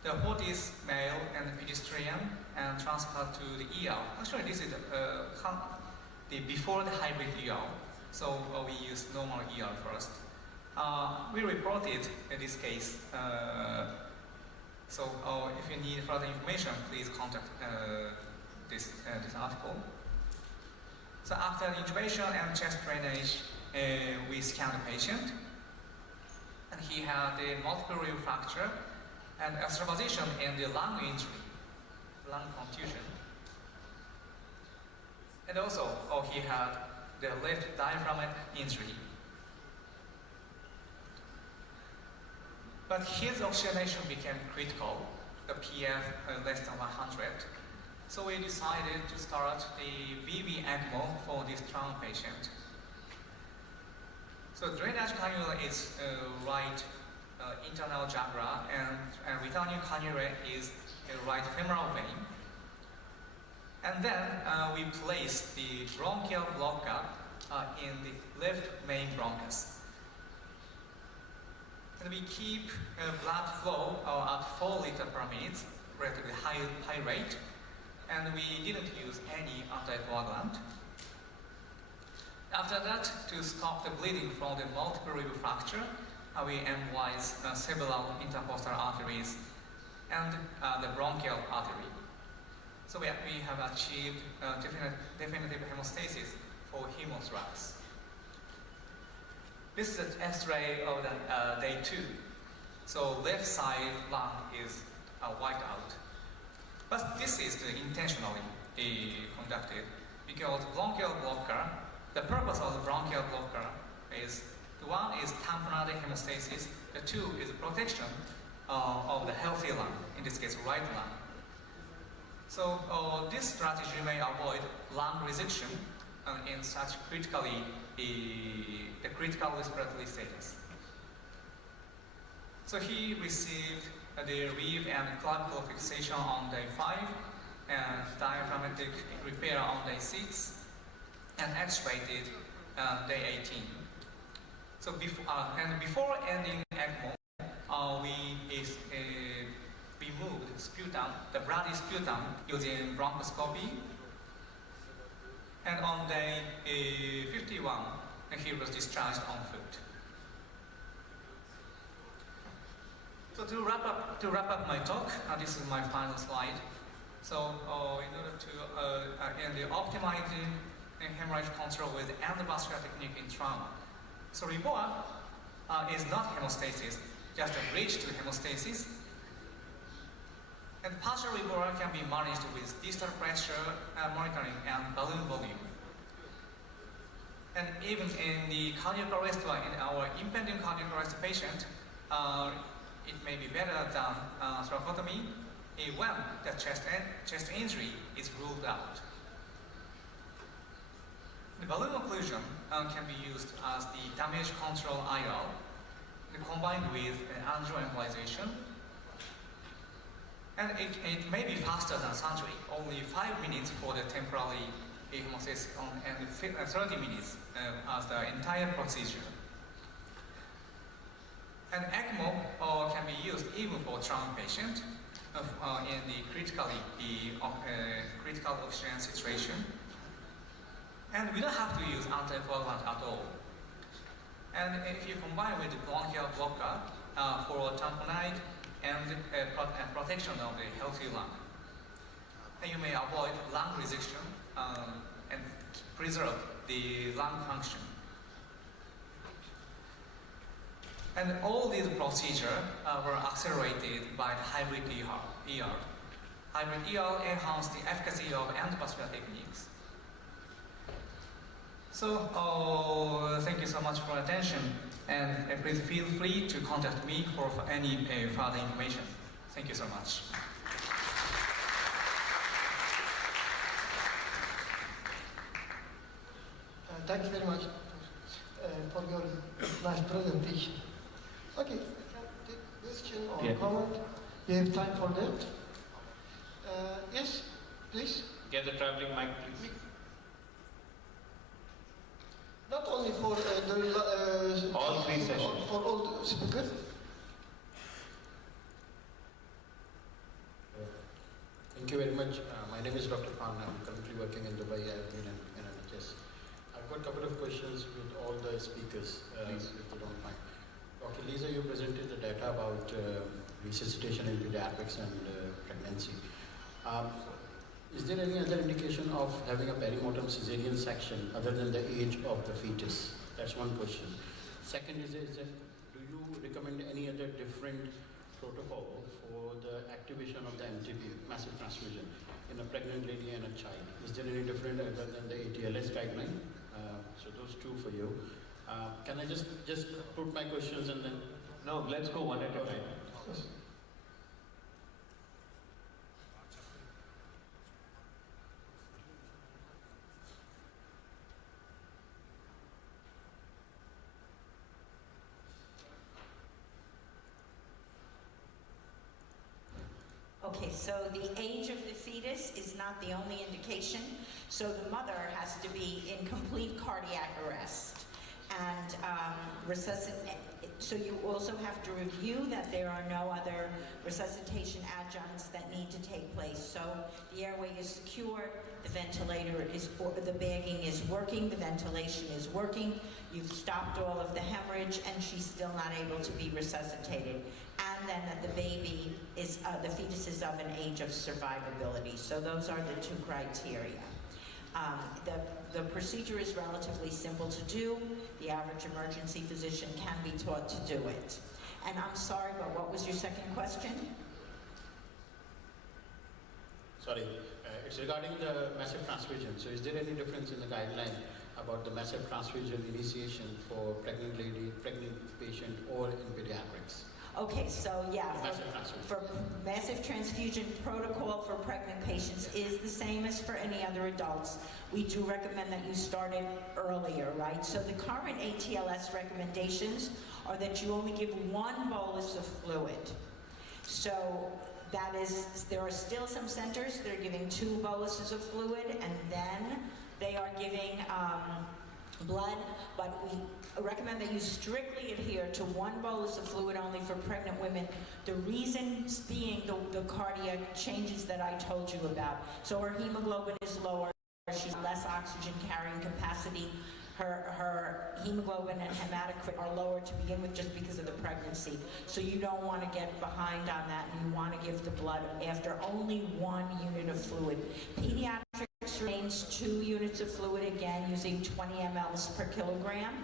The 40s male and pedestrian and transferred to the ER. Actually, this is before the hybrid ER. So we used normal ER first. We reported in this case. So if you need further information, please contact this article. So after intubation and chest drainage, we scanned the patient. And he had a multiple rib fracture and extravasation in the lung injury, lung contusion. And also, he had the left diaphragmatic injury. But his oxygenation became critical, the PF less than 100. So we decided to start the VV ECMO for this trauma patient. So drainage cannula is right internal jagra, and returning cannula is a right femoral vein. And then we place the bronchial blocker in the left main bronchus. And we keep blood flow at 4 liters per minute, relatively high rate. and we didn't use any anticoagulant. After that, to stop the bleeding from the multiple rib fracture, we embolized several intercostal arteries and the bronchial artery. So we have achieved definitive hemostasis for hemothorax. This is an X-ray of the day 2. So left side lung is wiped out. But this is intentionally conducted because bronchial blocker, the purpose of the bronchial blocker is, the one is tamponade hemostasis, the two is protection of the healthy lung, in this case right lung. So this strategy may avoid lung resection in such the critical respiratory status. So he received the rib and clavicle fixation on day 5 and diaphragmatic repair on day 6 and extubated day 18. So before ending ECMO, we removed sputum, the bloody sputum, using bronchoscopy. And on day 51, he was discharged on foot. So to wrap up my talk, this is my final slide. So in order to end the optimizing hemorrhage control with endovascular technique in trauma. So REBOA is not hemostasis, just a bridge to hemostasis. And partial REBOA can be managed with distal pressure monitoring and balloon volume. And even in the cardiac arrest, in our impending cardiac arrest patient, it may be better than thoracotomy when the chest injury is ruled out. The balloon occlusion can be used as the damage control IR combined with angioembolization. And it may be faster than surgery, only 5 minutes for the temporary hemostasis and 30 minutes as the entire procedure. And ECMO can be used even for trauma patient in the critical oxygen situation. And we don't have to use anticoagulant at all. And if you combine with the bronchial blocker for tamponade and protection of the healthy lung, then you may avoid lung resection and preserve the lung function. And all these procedures were accelerated by the hybrid ER. Hybrid ER enhanced the efficacy of endovascular techniques. So, thank you so much for attention, and please feel free to contact me for any further information. Thank you so much. Thank you very much for your nice presentation. Okay, take question or comment. We have time for that. Yes, please. Get the traveling mic, please. Not only for all 3 sessions. For all the speakers. Thank you very much. My name is Dr. Khan. I'm currently working in Dubai. I've been in NHS. I've got a couple of questions with all the speakers, if you don't mind. Dr. Lisa, you presented the data about resuscitation in pediatrics and pregnancy. Is there any other indication of having a perimortem cesarean section other than the age of the fetus? That's one question. Second is that do you recommend any other different protocol for the activation of the MTP, massive transfusion, in a pregnant lady and a child? Is there any different other than the ATLS guideline? So those 2 for you. Can I just put my questions and then? No, let's go one at a time. Okay, so the age of the fetus is not the only indication. So the mother has to be in complete cardiac arrest. and so you also have to review that there are no other resuscitation adjuncts that need to take place. So the airway is secure, the ventilator is, or the bagging is working, the ventilation is working, you've stopped all of the hemorrhage, and she's still not able to be resuscitated. And then that the baby is, the fetus is of an age of survivability. So those are the two criteria. The procedure is relatively simple to do. The average emergency physician can be taught to do it. And I'm sorry, but what was your second question? Sorry, it's regarding the massive transfusion. So is there any difference in the guideline about the massive transfusion initiation for pregnant lady, pregnant patient, or in pediatrics? Okay, so yeah, Massive transfusion. for massive transfusion protocol for pregnant patients is the same as for any other adults. We do recommend that you start it earlier, right? So the current ATLS recommendations are that you only give one bolus of fluid. So that is, there are still some centers that are giving 2 boluses of fluid, and then they are giving blood, but we recommend that you strictly adhere to 1 bolus of fluid only for pregnant women. The reasons being the cardiac changes that I told you about. So her hemoglobin is lower, she's less oxygen carrying capacity, her hemoglobin and hematocrit are lower to begin with just because of the pregnancy. So you don't want to get behind on that, and you want to give the blood after only 1 unit of fluid. Pediatrics remains 2 units of fluid, again using 20 mLs per kilogram.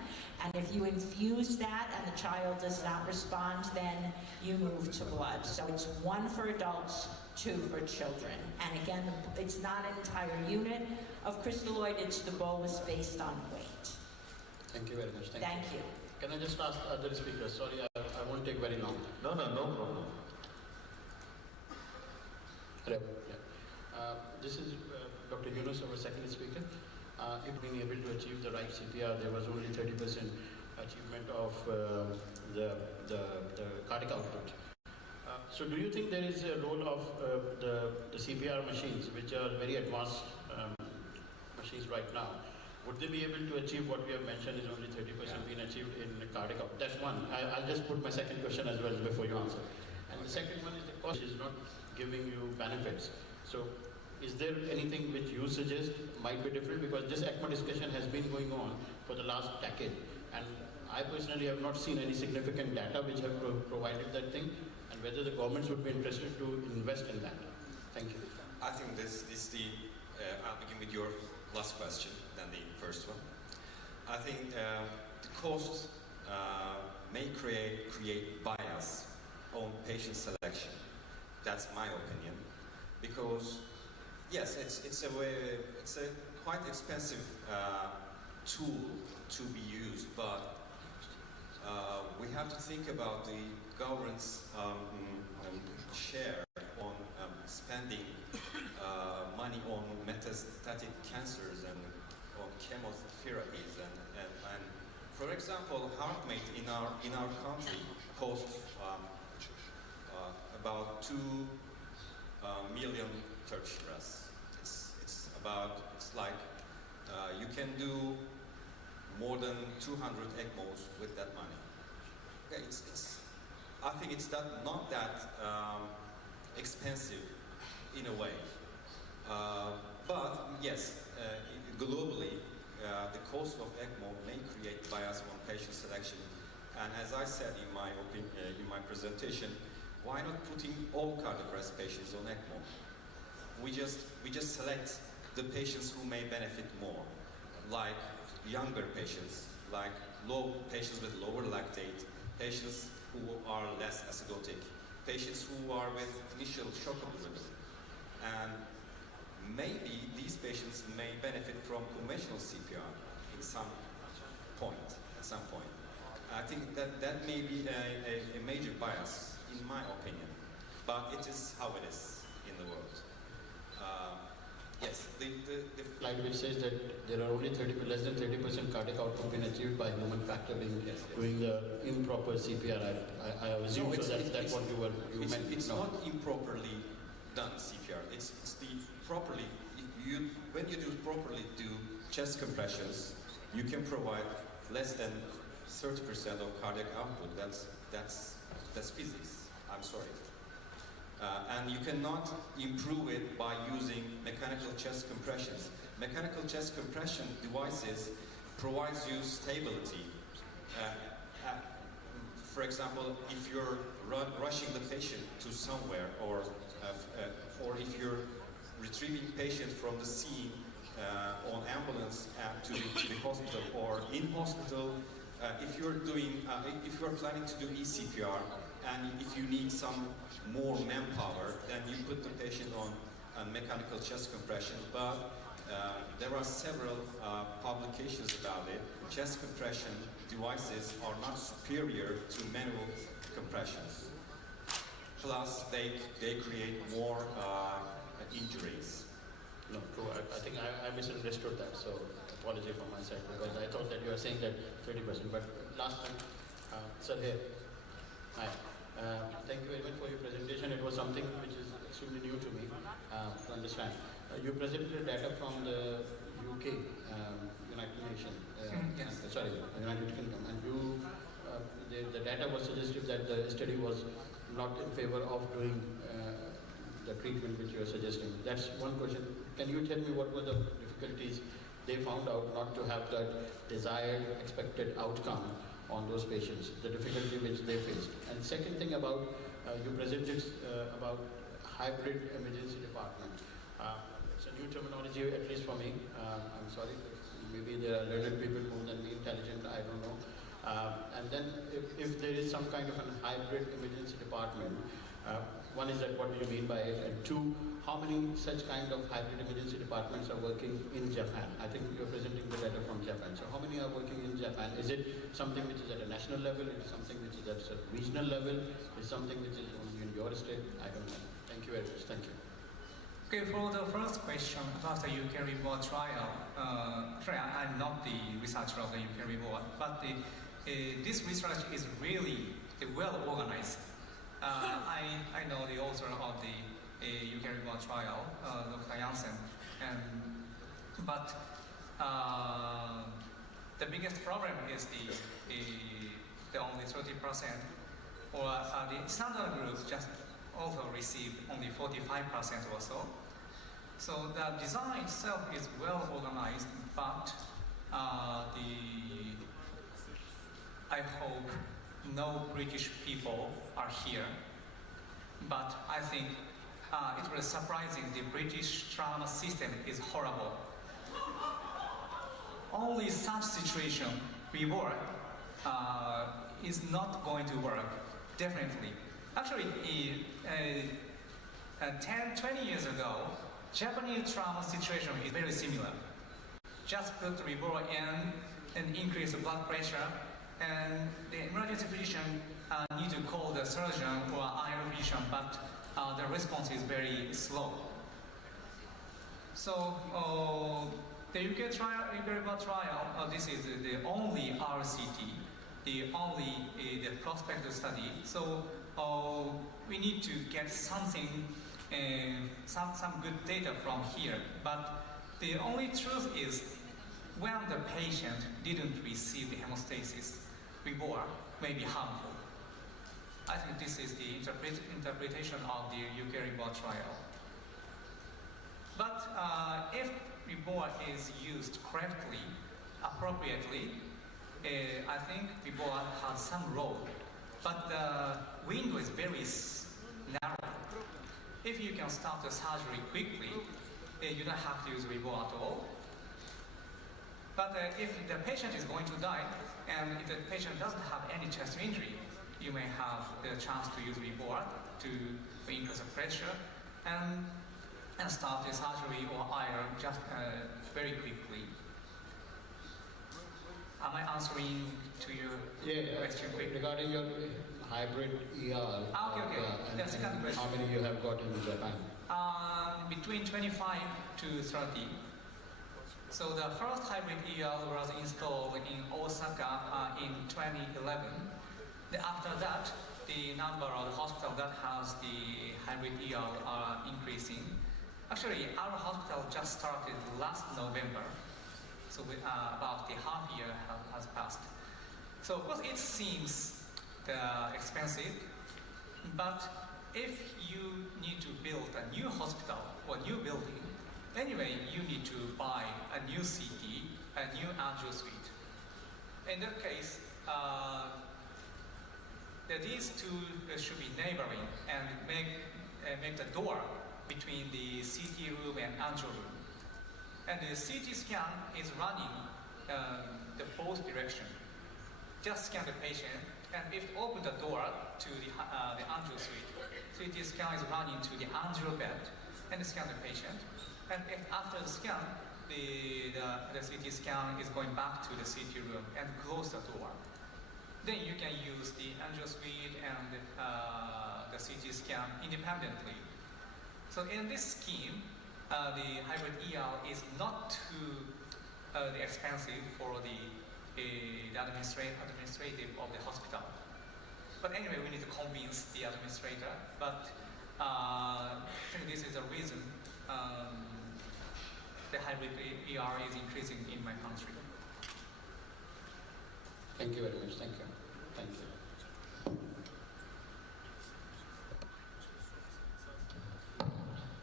And if you infuse that and the child does not respond, then you move to blood. So it's 1 for adults, 2 for children. And again, it's not an entire unit of crystalloid, it's the bolus based on weight. Thank you very much. Thank you. Can I just ask other speakers? Sorry, I won't take very long. No problem. Hello. Yeah. This is Dr. Yunus, our second speaker. If being able to achieve the right CPR, there was only 30% achievement of the cardiac output. So do you think there is a role of the CPR machines, which are very advanced machines right now? Would they be able to achieve what we have mentioned is only 30% being achieved in cardiac output? That's one. I'll just put my second question as well before you answer. And the second one is the cost is not giving you benefits. So is there anything which you suggest might be different? Because this ECMO discussion has been going on for the last decade, and I personally have not seen any significant data which have provided that thing, and whether the governments would be interested to invest in that. Thank you. I think this is the, I'll begin with your last question, then the first one. I think the cost may create bias on patient selection. That's my opinion, because yes, it's a quite expensive tool to be used, but we have to think about the government's share on spending money on metastatic cancers and on chemotherapies, and for example, HeartMate in our country costs about 2 million Turkish liras. It's like you can do more than 200 ECMOs with that money. Okay, I think it's not that expensive in a way. But yes, globally, the cost of ECMO may create bias on patient selection. And as I said in my presentation, why not putting all cardiac arrest patients on ECMO? We just select the patients who may benefit more, like younger patients, like patients with lower lactate, patients who are less acidotic, patients who are with initial shock abdominal. And maybe these patients may benefit from conventional CPR at some point. I think that may be a major bias, in my opinion, but it is how it is in the world. Yes, the slide which says that there are only less than 30% cardiac output being achieved by human factor in doing the improper CPR. I assume no, that's what you meant. It's not improperly done CPR. It's the properly. When you do properly do chest compressions, you can provide less than 30% of cardiac output. That's physics. I'm sorry. And you cannot improve it by using mechanical chest compressions. Mechanical chest compression devices provides you stability. For example, if you're rushing the patient to somewhere, or if you're retrieving patient from the scene on ambulance to the hospital, or in hospital, if you're planning to do eCPR, and if you need some more manpower, then you put the patient on mechanical chest compression. But there are several publications about it. Chest compression devices are not superior to manual compressions. Plus, they create more injuries. No, true. I think I misunderstood that, so apology from my side, because I thought that you were saying that 30%. But last time, sir, here. Hi. Thank you very much for your presentation. It was something which is extremely new to me to understand. You presented data from the UK, United Nations, United Kingdom, and the data was suggestive that the study was not in favor of doing the treatment which you are suggesting. That's one question. Can you tell me what were the difficulties they found out not to have that desired, expected outcome on those patients, the difficulty which they faced? And second thing about, you presented about hybrid emergency department. It's a new terminology, at least for me. I'm sorry, maybe there are learned people more than me, intelligent, I don't know. And then if there is some kind of a hybrid emergency department, one is that what do you mean by it? And two, how many such kind of hybrid emergency departments are working in Japan? I think you're presenting the data from Japan. So how many are working in Japan? Is it something which is at a national level? Is it something which is at a regional level? Is it something which is only in your state? I don't know. Thank you very much. Thank you. Okay, for the first question about the UK report trial, actually I'm not the researcher of the UK report, but this research is really well organized. I know the author of the UK report trial, Dr. Janssen, but the biggest problem is the only 30%, or the standard group just also received only 45% or so. So the design itself is well organized, but I hope no British people are here. But I think it was surprising. The British trauma system is horrible. Only such situation we work is not going to work, definitely. Actually, 10-20 years ago, Japanese trauma situation is very similar. Just put the rebore in and increase the blood pressure, and the emergency physician need to call the surgeon or IR physician, but the response is very slow. So the UK rebore trial, this is the only RCT, the only the prospective study. So we need to get something, some good data from here. But the only truth is, when the patient didn't receive the hemostasis, rebore may be harmful. I think this is the interpretation of the UK rebore trial. But if rebore is used correctly, appropriately, I think rebore has some role. But the window is very narrow. If you can start the surgery quickly, you don't have to use rebore at all. But if the patient is going to die, and if the patient doesn't have any chest injury, you may have the chance to use rebore to increase the pressure and start the surgery or IR just very quickly. Am I answering to your question quickly? Regarding your hybrid ER, okay. That's kind of how many you have got in Japan? Between 25 to 30. So the first hybrid ER was installed in Osaka in 2011. After that, the number of the hospitals that has the hybrid ER are increasing. Actually, our hospital just started last November. So about the half year has passed. So of course it seems expensive, but if you need to build a new hospital or new building, anyway you need to buy a new CT, a new angio suite. In that case, these two should be neighboring and make the door between the CT room and angio room. And the CT scan is running the both direction. Just scan the patient, and if open the door to the angio suite, CT scan is running to the angio bed and scan the patient. And if after the scan, the CT scan is going back to the CT room and close the door. Then you can use the angio suite and the CT scan independently. So in this scheme, the hybrid ER is not too expensive for the administrative of the hospital. But anyway, we need to convince the administrator. But I think this is a reason the hybrid ER is increasing in my country. Thank you very much. Thank you. Thank you.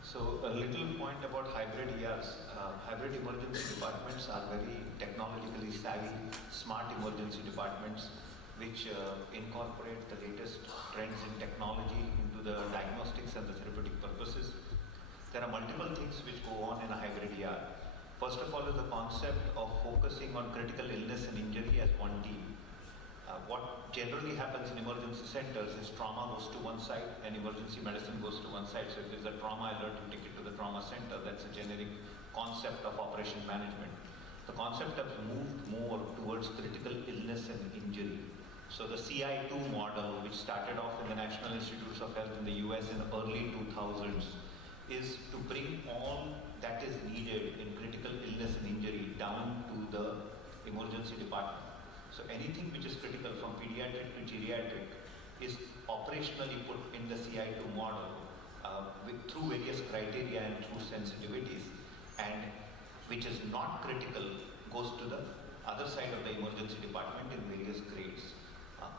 So a little point about hybrid ERs. Hybrid emergency departments are very technologically savvy, smart emergency departments which incorporate the latest trends in technology into the diagnostics and the therapeutic purposes. There are multiple things which go on in a hybrid ER. First of all is the concept of focusing on critical illness and injury as one team. What generally happens in emergency centers is trauma goes to one side and emergency medicine goes to one side. So if there's a trauma alert, you take it to the trauma center. That's a generic concept of operation management. The concept has moved more towards critical illness and injury. So the CI2 model, which started off in the National Institutes of Health in the US in the early 2000s, is to bring all that is needed in critical illness and injury down to the emergency department. So anything which is critical from pediatric to geriatric is operationally put in the CI2 model through various criteria and through sensitivities, and which is not critical goes to the other side of the emergency department in various grades.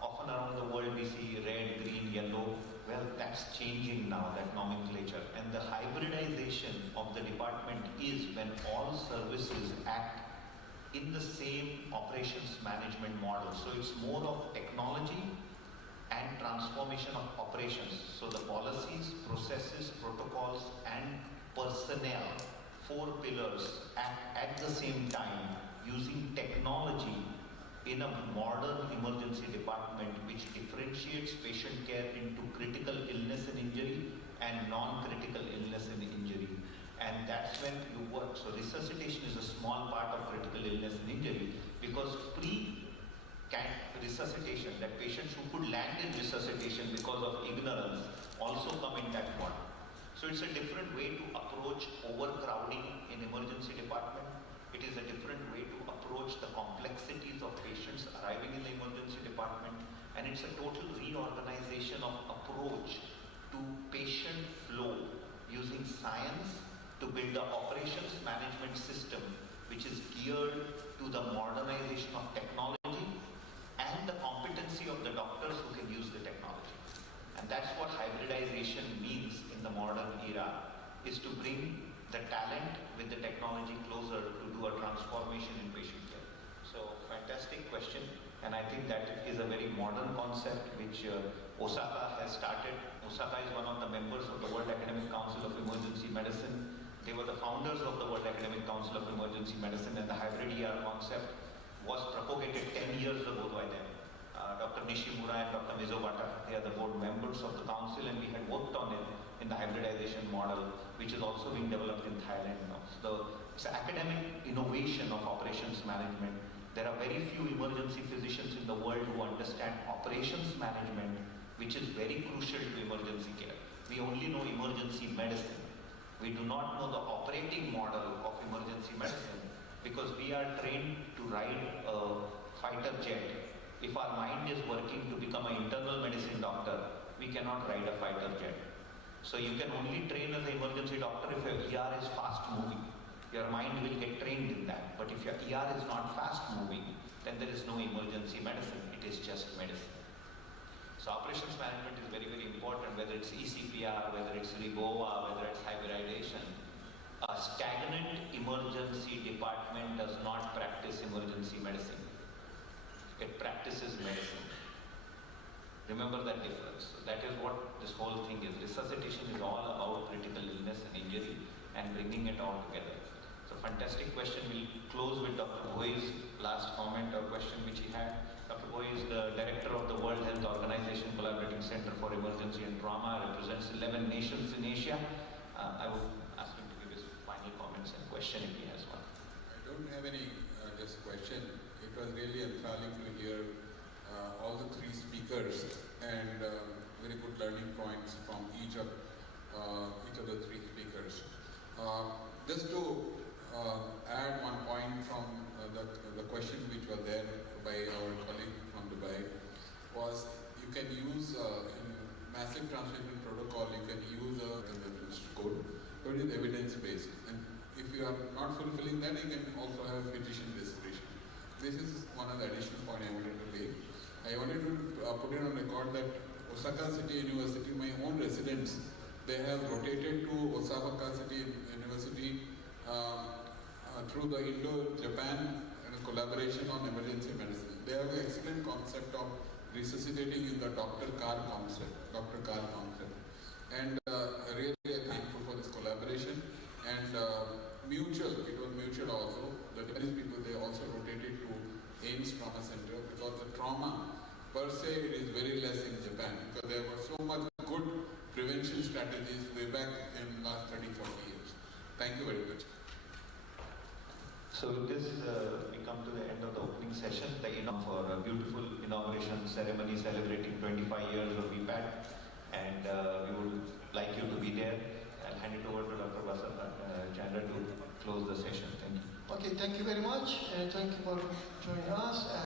Often around the world we see red, green, yellow. Well, that's changing now, that nomenclature. And the hybridization of the department is when all services act in the same operations management model. So it's more of technology and transformation of operations. So the policies, processes, protocols, and personnel, 4 pillars, act at the same time using technology in a modern emergency department which differentiates patient care into critical illness and injury and non-critical illness and injury. And that's when you work. So resuscitation is a small part of critical illness and injury, because resuscitation, that patients who could land in resuscitation because of ignorance also come in that model. So it's a different way to approach overcrowding in emergency department. It is a different way to approach the complexities of patients arriving in the emergency department, and it's a total reorganization of approach to patient flow using science to build an operations management system which is geared to the modernization of technology and the competency of the doctors who can use the technology. And that's what hybridization means in the modern era, is to bring the talent with the technology closer to do a transformation in patient care. So fantastic question, and I think that is a very modern concept which Osaka has started. Osaka is one of the members of the World Academic Council of Emergency Medicine. They were the founders of the World Academic Council of Emergency Medicine, and the hybrid ER concept was propagated 10 years ago by them. Dr. Nishimura and Dr. Mizobata, they are the board members of the council, and we had worked on it in the hybridization model, which is also being developed in Thailand now. So it's an academic innovation of operations management. There are very few emergency physicians in the world who understand operations management, which is very crucial to emergency care. We only know emergency medicine. We do not know the operating model of emergency medicine, because we are trained to ride a fighter jet. If our mind is working to become an internal medicine doctor, we cannot ride a fighter jet. So you can only train as an emergency doctor if your ER is fast moving. your mind will get trained in that. But if your ER is not fast moving, then there is no emergency medicine, it is just medicine. So operations management is very, very important, whether it's ECPR, whether it's RIBOA, whether it's hybridization. A stagnant emergency department does not practice emergency medicine. It practices medicine. Remember that difference. So that is what this whole thing is. Resuscitation is all about critical illness and injury and bringing it all together. So fantastic question. We'll close with Dr. Bhoi's last comment or question which he had. Dr. Bhoi is the director of the World Health Organization Collaborating Center for Emergency and Trauma, represents 11 nations in Asia. I would ask him to give his final comments and question if he has one. I don't have any just question. It was really enthralling to hear all the three speakers and very good learning points from each of the three speakers. Just to add one point from the question which was there by our colleague from Dubai was you can use in massive transmission protocol you can use a code, but it is evidence based, and if you are not fulfilling that you can also have petition restoration. This is one of the additional point I wanted to make. I wanted to put it on record that Osaka City University, my own residents, they have rotated to Osaka City University through the Indo-Japan collaboration on emergency medicine. They have an excellent concept of resuscitating in the Dr. Carr concept. And really thankful for this collaboration. And mutual, it was mutual also. The Japanese people, they also rotated to AIMS Trauma Center because the trauma per se it is very less in Japan because there were so much good prevention strategies way back in last 30-40 years. Thank you very much. So with this, we come to the end of the opening session. For a beautiful inauguration ceremony celebrating 25 years of VPAT, and we would like you to be there. I'll hand it over to Dr. Chandra to close the session. Thank you. Okay, thank you very much, and thank you for joining.